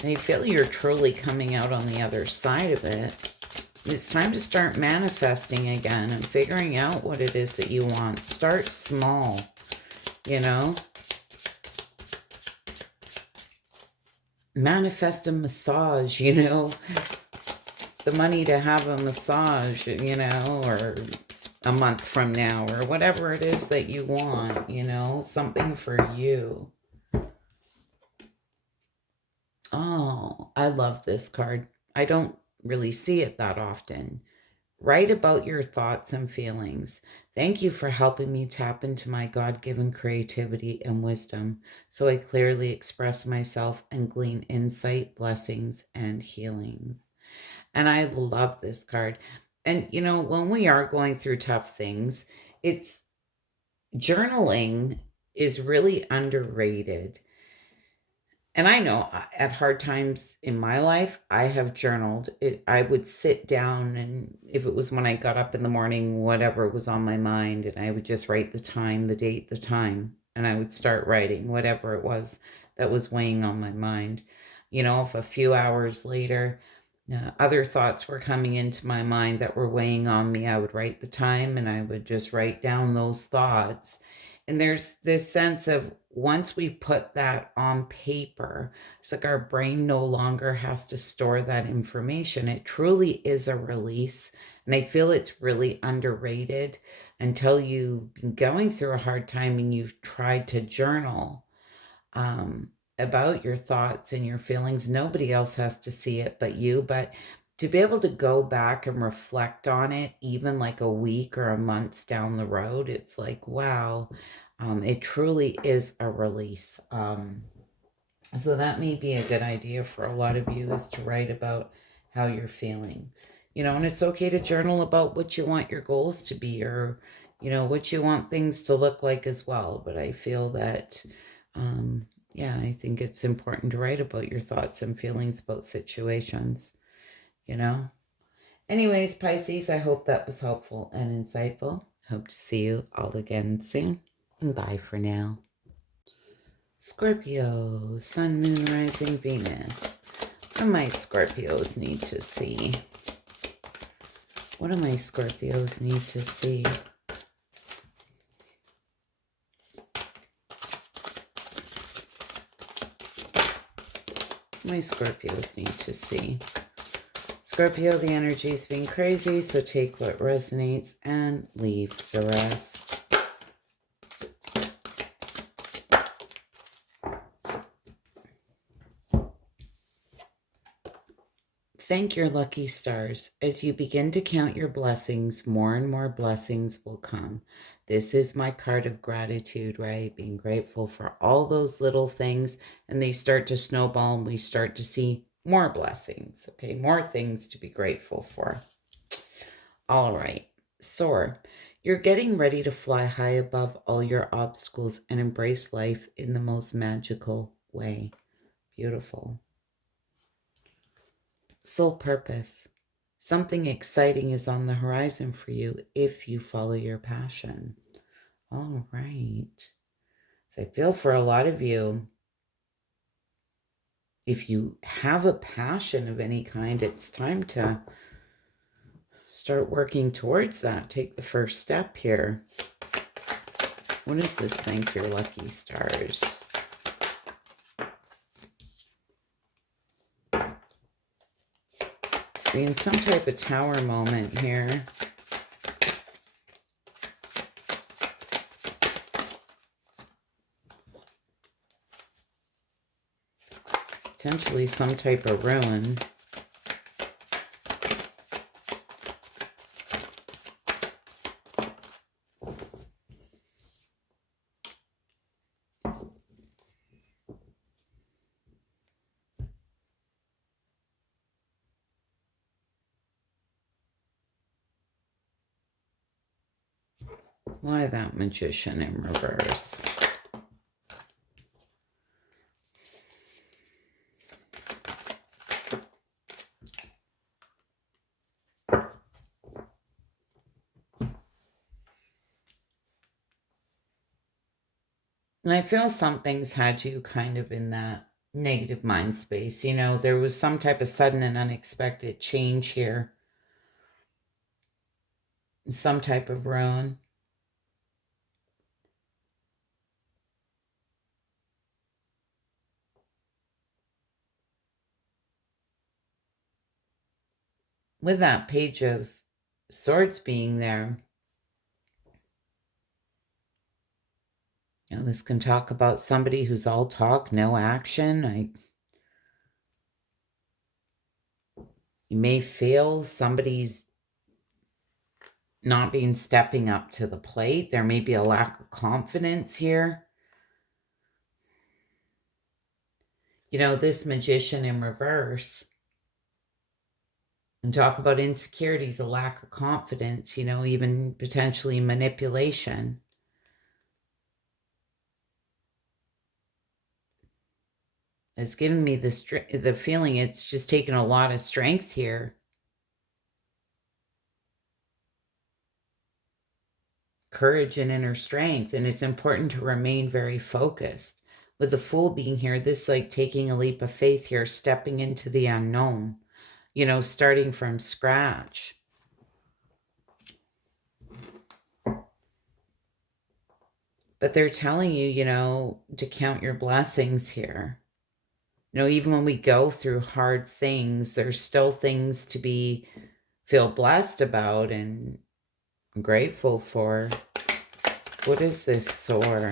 And you feel you're truly coming out on the other side of it. It's time to start manifesting again and figuring out what it is that you want. Start small, Manifest a massage, The money to have a massage, or a month from now, or whatever it is that you want, something for you. Oh, I love this card. I don't really see it that often. Write about your thoughts and feelings. Thank you for helping me tap into my God-given creativity and wisdom so I clearly express myself and glean insight, blessings, and healings. And I love this card. And, when we are going through tough things, journaling is really underrated. And I know at hard times in my life, I have journaled. I would sit down, and if it was when I got up in the morning, whatever was on my mind, and I would just write the time, the date, the time, and I would start writing whatever it was that was weighing on my mind. If a few hours later, other thoughts were coming into my mind that were weighing on me, I would write the time and I would just write down those thoughts. And there's this sense of once we put that on paper, it's like our brain no longer has to store that information. It truly is a release. And I feel it's really underrated until you've been going through a hard time and you've tried to journal about your thoughts and your feelings. Nobody else has to see it but you. But to be able to go back and reflect on it, even like a week or a month down the road, it's like, wow, it truly is a release. So that may be a good idea for a lot of you, is to write about how you're feeling. And it's okay to journal about what you want your goals to be, or, what you want things to look like as well. But I feel that, I think it's important to write about your thoughts and feelings about situations. Anyways, Pisces, I hope that was helpful and insightful. Hope to see you all again soon. And bye for now. Scorpio, Sun, Moon, Rising, Venus. What do my Scorpios need to see? What do my Scorpios need to see? My Scorpios need to see. Scorpio, the energy is being crazy, so take what resonates and leave the rest. Thank your lucky stars. As you begin to count your blessings, more and more blessings will come. This is my card of gratitude, right? Being grateful for all those little things, and they start to snowball, and we start to see more blessings, okay? More things to be grateful for. All right. Soar. You're getting ready to fly high above all your obstacles and embrace life in the most magical way. Beautiful. Soul purpose. Something exciting is on the horizon for you if you follow your passion. All right. So I feel for a lot of you, if you have a passion of any kind, it's time to start working towards that. Take the first step here. What is this? Thank your lucky stars. Be in some type of tower moment here. Potentially some type of ruin. Why that Magician in reverse? And I feel something's had you kind of in that negative mind space. You know, there was some type of sudden and unexpected change here. Some type of ruin. With that Page of Swords being there, you know, this can talk about somebody who's all talk, no action. You may feel somebody's not being stepping up to the plate. There may be a lack of confidence here. You know, this Magician in reverse, and talk about insecurities, a lack of confidence, you know, even potentially manipulation. It's giving me the feeling it's just taken a lot of strength here. Courage and inner strength. And it's important to remain very focused. With the Fool being here, this like taking a leap of faith here, stepping into the unknown, you know, starting from scratch. But they're telling you, you know, to count your blessings here. You know, even when we go through hard things, there's still things to feel blessed about and grateful for. What is this Soar?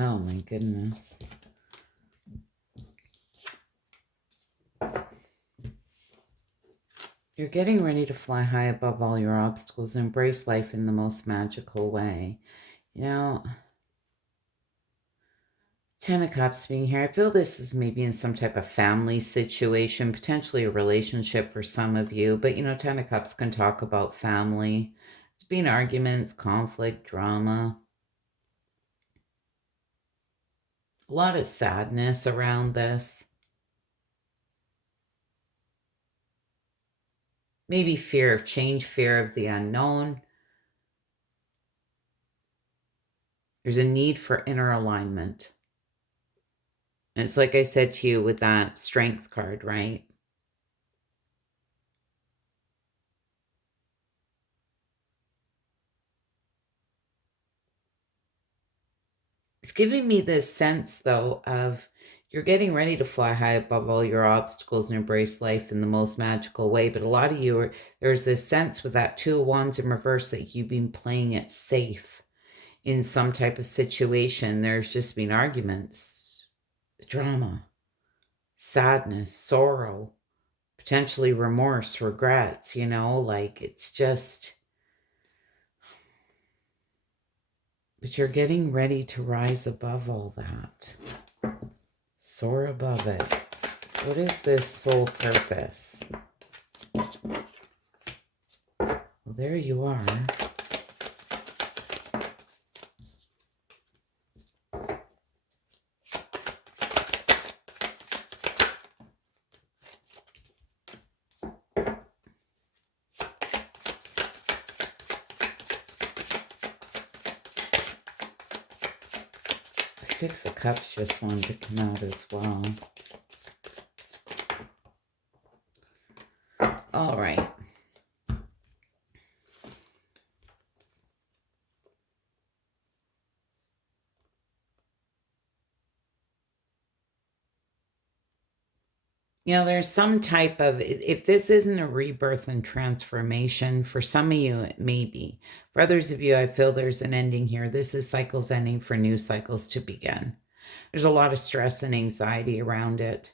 Oh my goodness. You're getting ready to fly high above all your obstacles and embrace life in the most magical way. You know, Ten of Cups being here. I feel this is maybe in some type of family situation, potentially a relationship for some of you. But, Ten of Cups can talk about family. There's been arguments, conflict, drama. A lot of sadness around this. Maybe fear of change, fear of the unknown. There's a need for inner alignment. And it's like I said to you with that Strength card, right? It's giving me this sense, though, of you're getting ready to fly high above all your obstacles and embrace life in the most magical way. But a lot of you there's this sense with that Two of Wands in reverse that you've been playing it safe in some type of situation. There's just been arguments, drama, sadness, sorrow, potentially remorse, regrets, like it's just, but you're getting ready to rise above all that. Soar above it. What is this soul purpose? Well, there you are. Six of Cups just wanted to come out as well. All right. There's some type of, if this isn't a rebirth and transformation, for some of you, it may be. For others of you, I feel there's an ending here. This is cycles ending for new cycles to begin. There's a lot of stress and anxiety around it.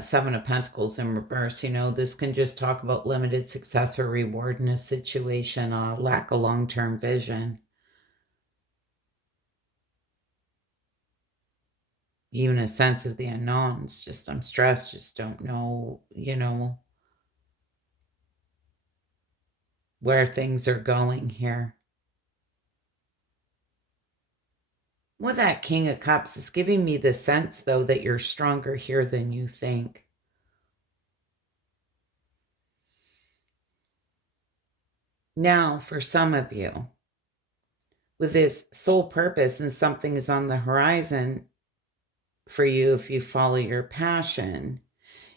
Seven of Pentacles in reverse, this can just talk about limited success or reward in a situation, lack of long-term vision. Even a sense of the unknown. It's just, I'm stressed, just don't know, where things are going here. With that King of Cups, it's giving me the sense, though, that you're stronger here than you think. Now, for some of you, with this soul purpose and something is on the horizon for you, if you follow your passion,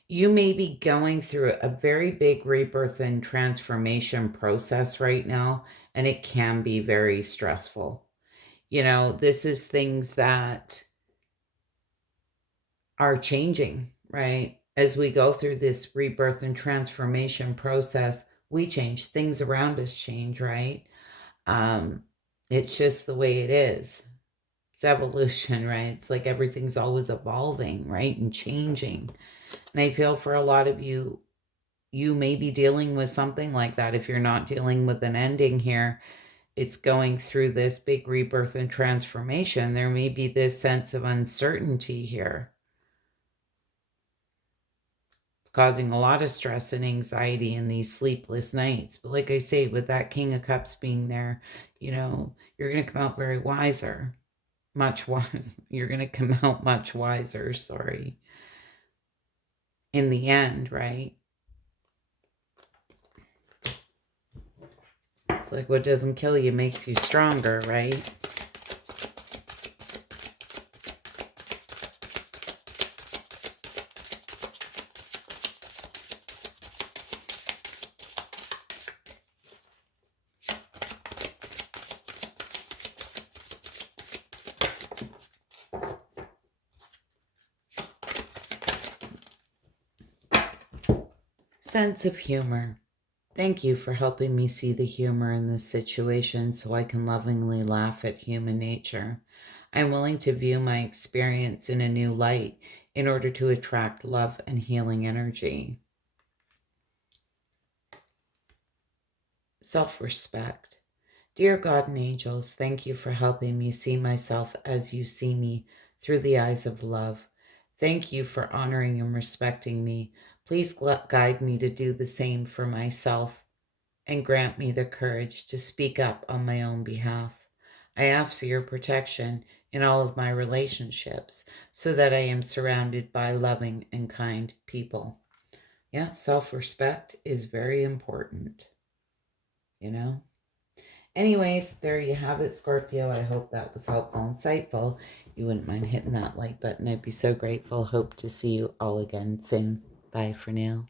you may be going through a very big rebirth and transformation process right now, and it can be very stressful. This is things that are changing, right? As we go through this rebirth and transformation process, we change, things around us change, right? It's just the way it is. It's evolution, right? It's like everything's always evolving, right? And changing. And I feel for a lot of you, you may be dealing with something like that. If you're not dealing with an ending here, it's going through this big rebirth and transformation. There may be this sense of uncertainty here. It's causing a lot of stress and anxiety in these sleepless nights. But like I say, with that King of Cups being there, you're going to come out very wiser. Much wiser. You're going to come out much wiser, sorry. In the end, right? It's like what doesn't kill you makes you stronger, right? Sense of humor. Thank you for helping me see the humor in this situation so I can lovingly laugh at human nature. I'm willing to view my experience in a new light in order to attract love and healing energy. Self-respect. Dear God and angels, thank you for helping me see myself as you see me through the eyes of love. Thank you for honoring and respecting me. Please guide me to do the same for myself and grant me the courage to speak up on my own behalf. I ask for your protection in all of my relationships so that I am surrounded by loving and kind people. Yeah, self respect is very important, you know? Anyways, there you have it, Scorpio. I hope that was helpful, insightful. You wouldn't mind hitting that like button. I'd be so grateful. Hope to see you all again soon. Bye for now.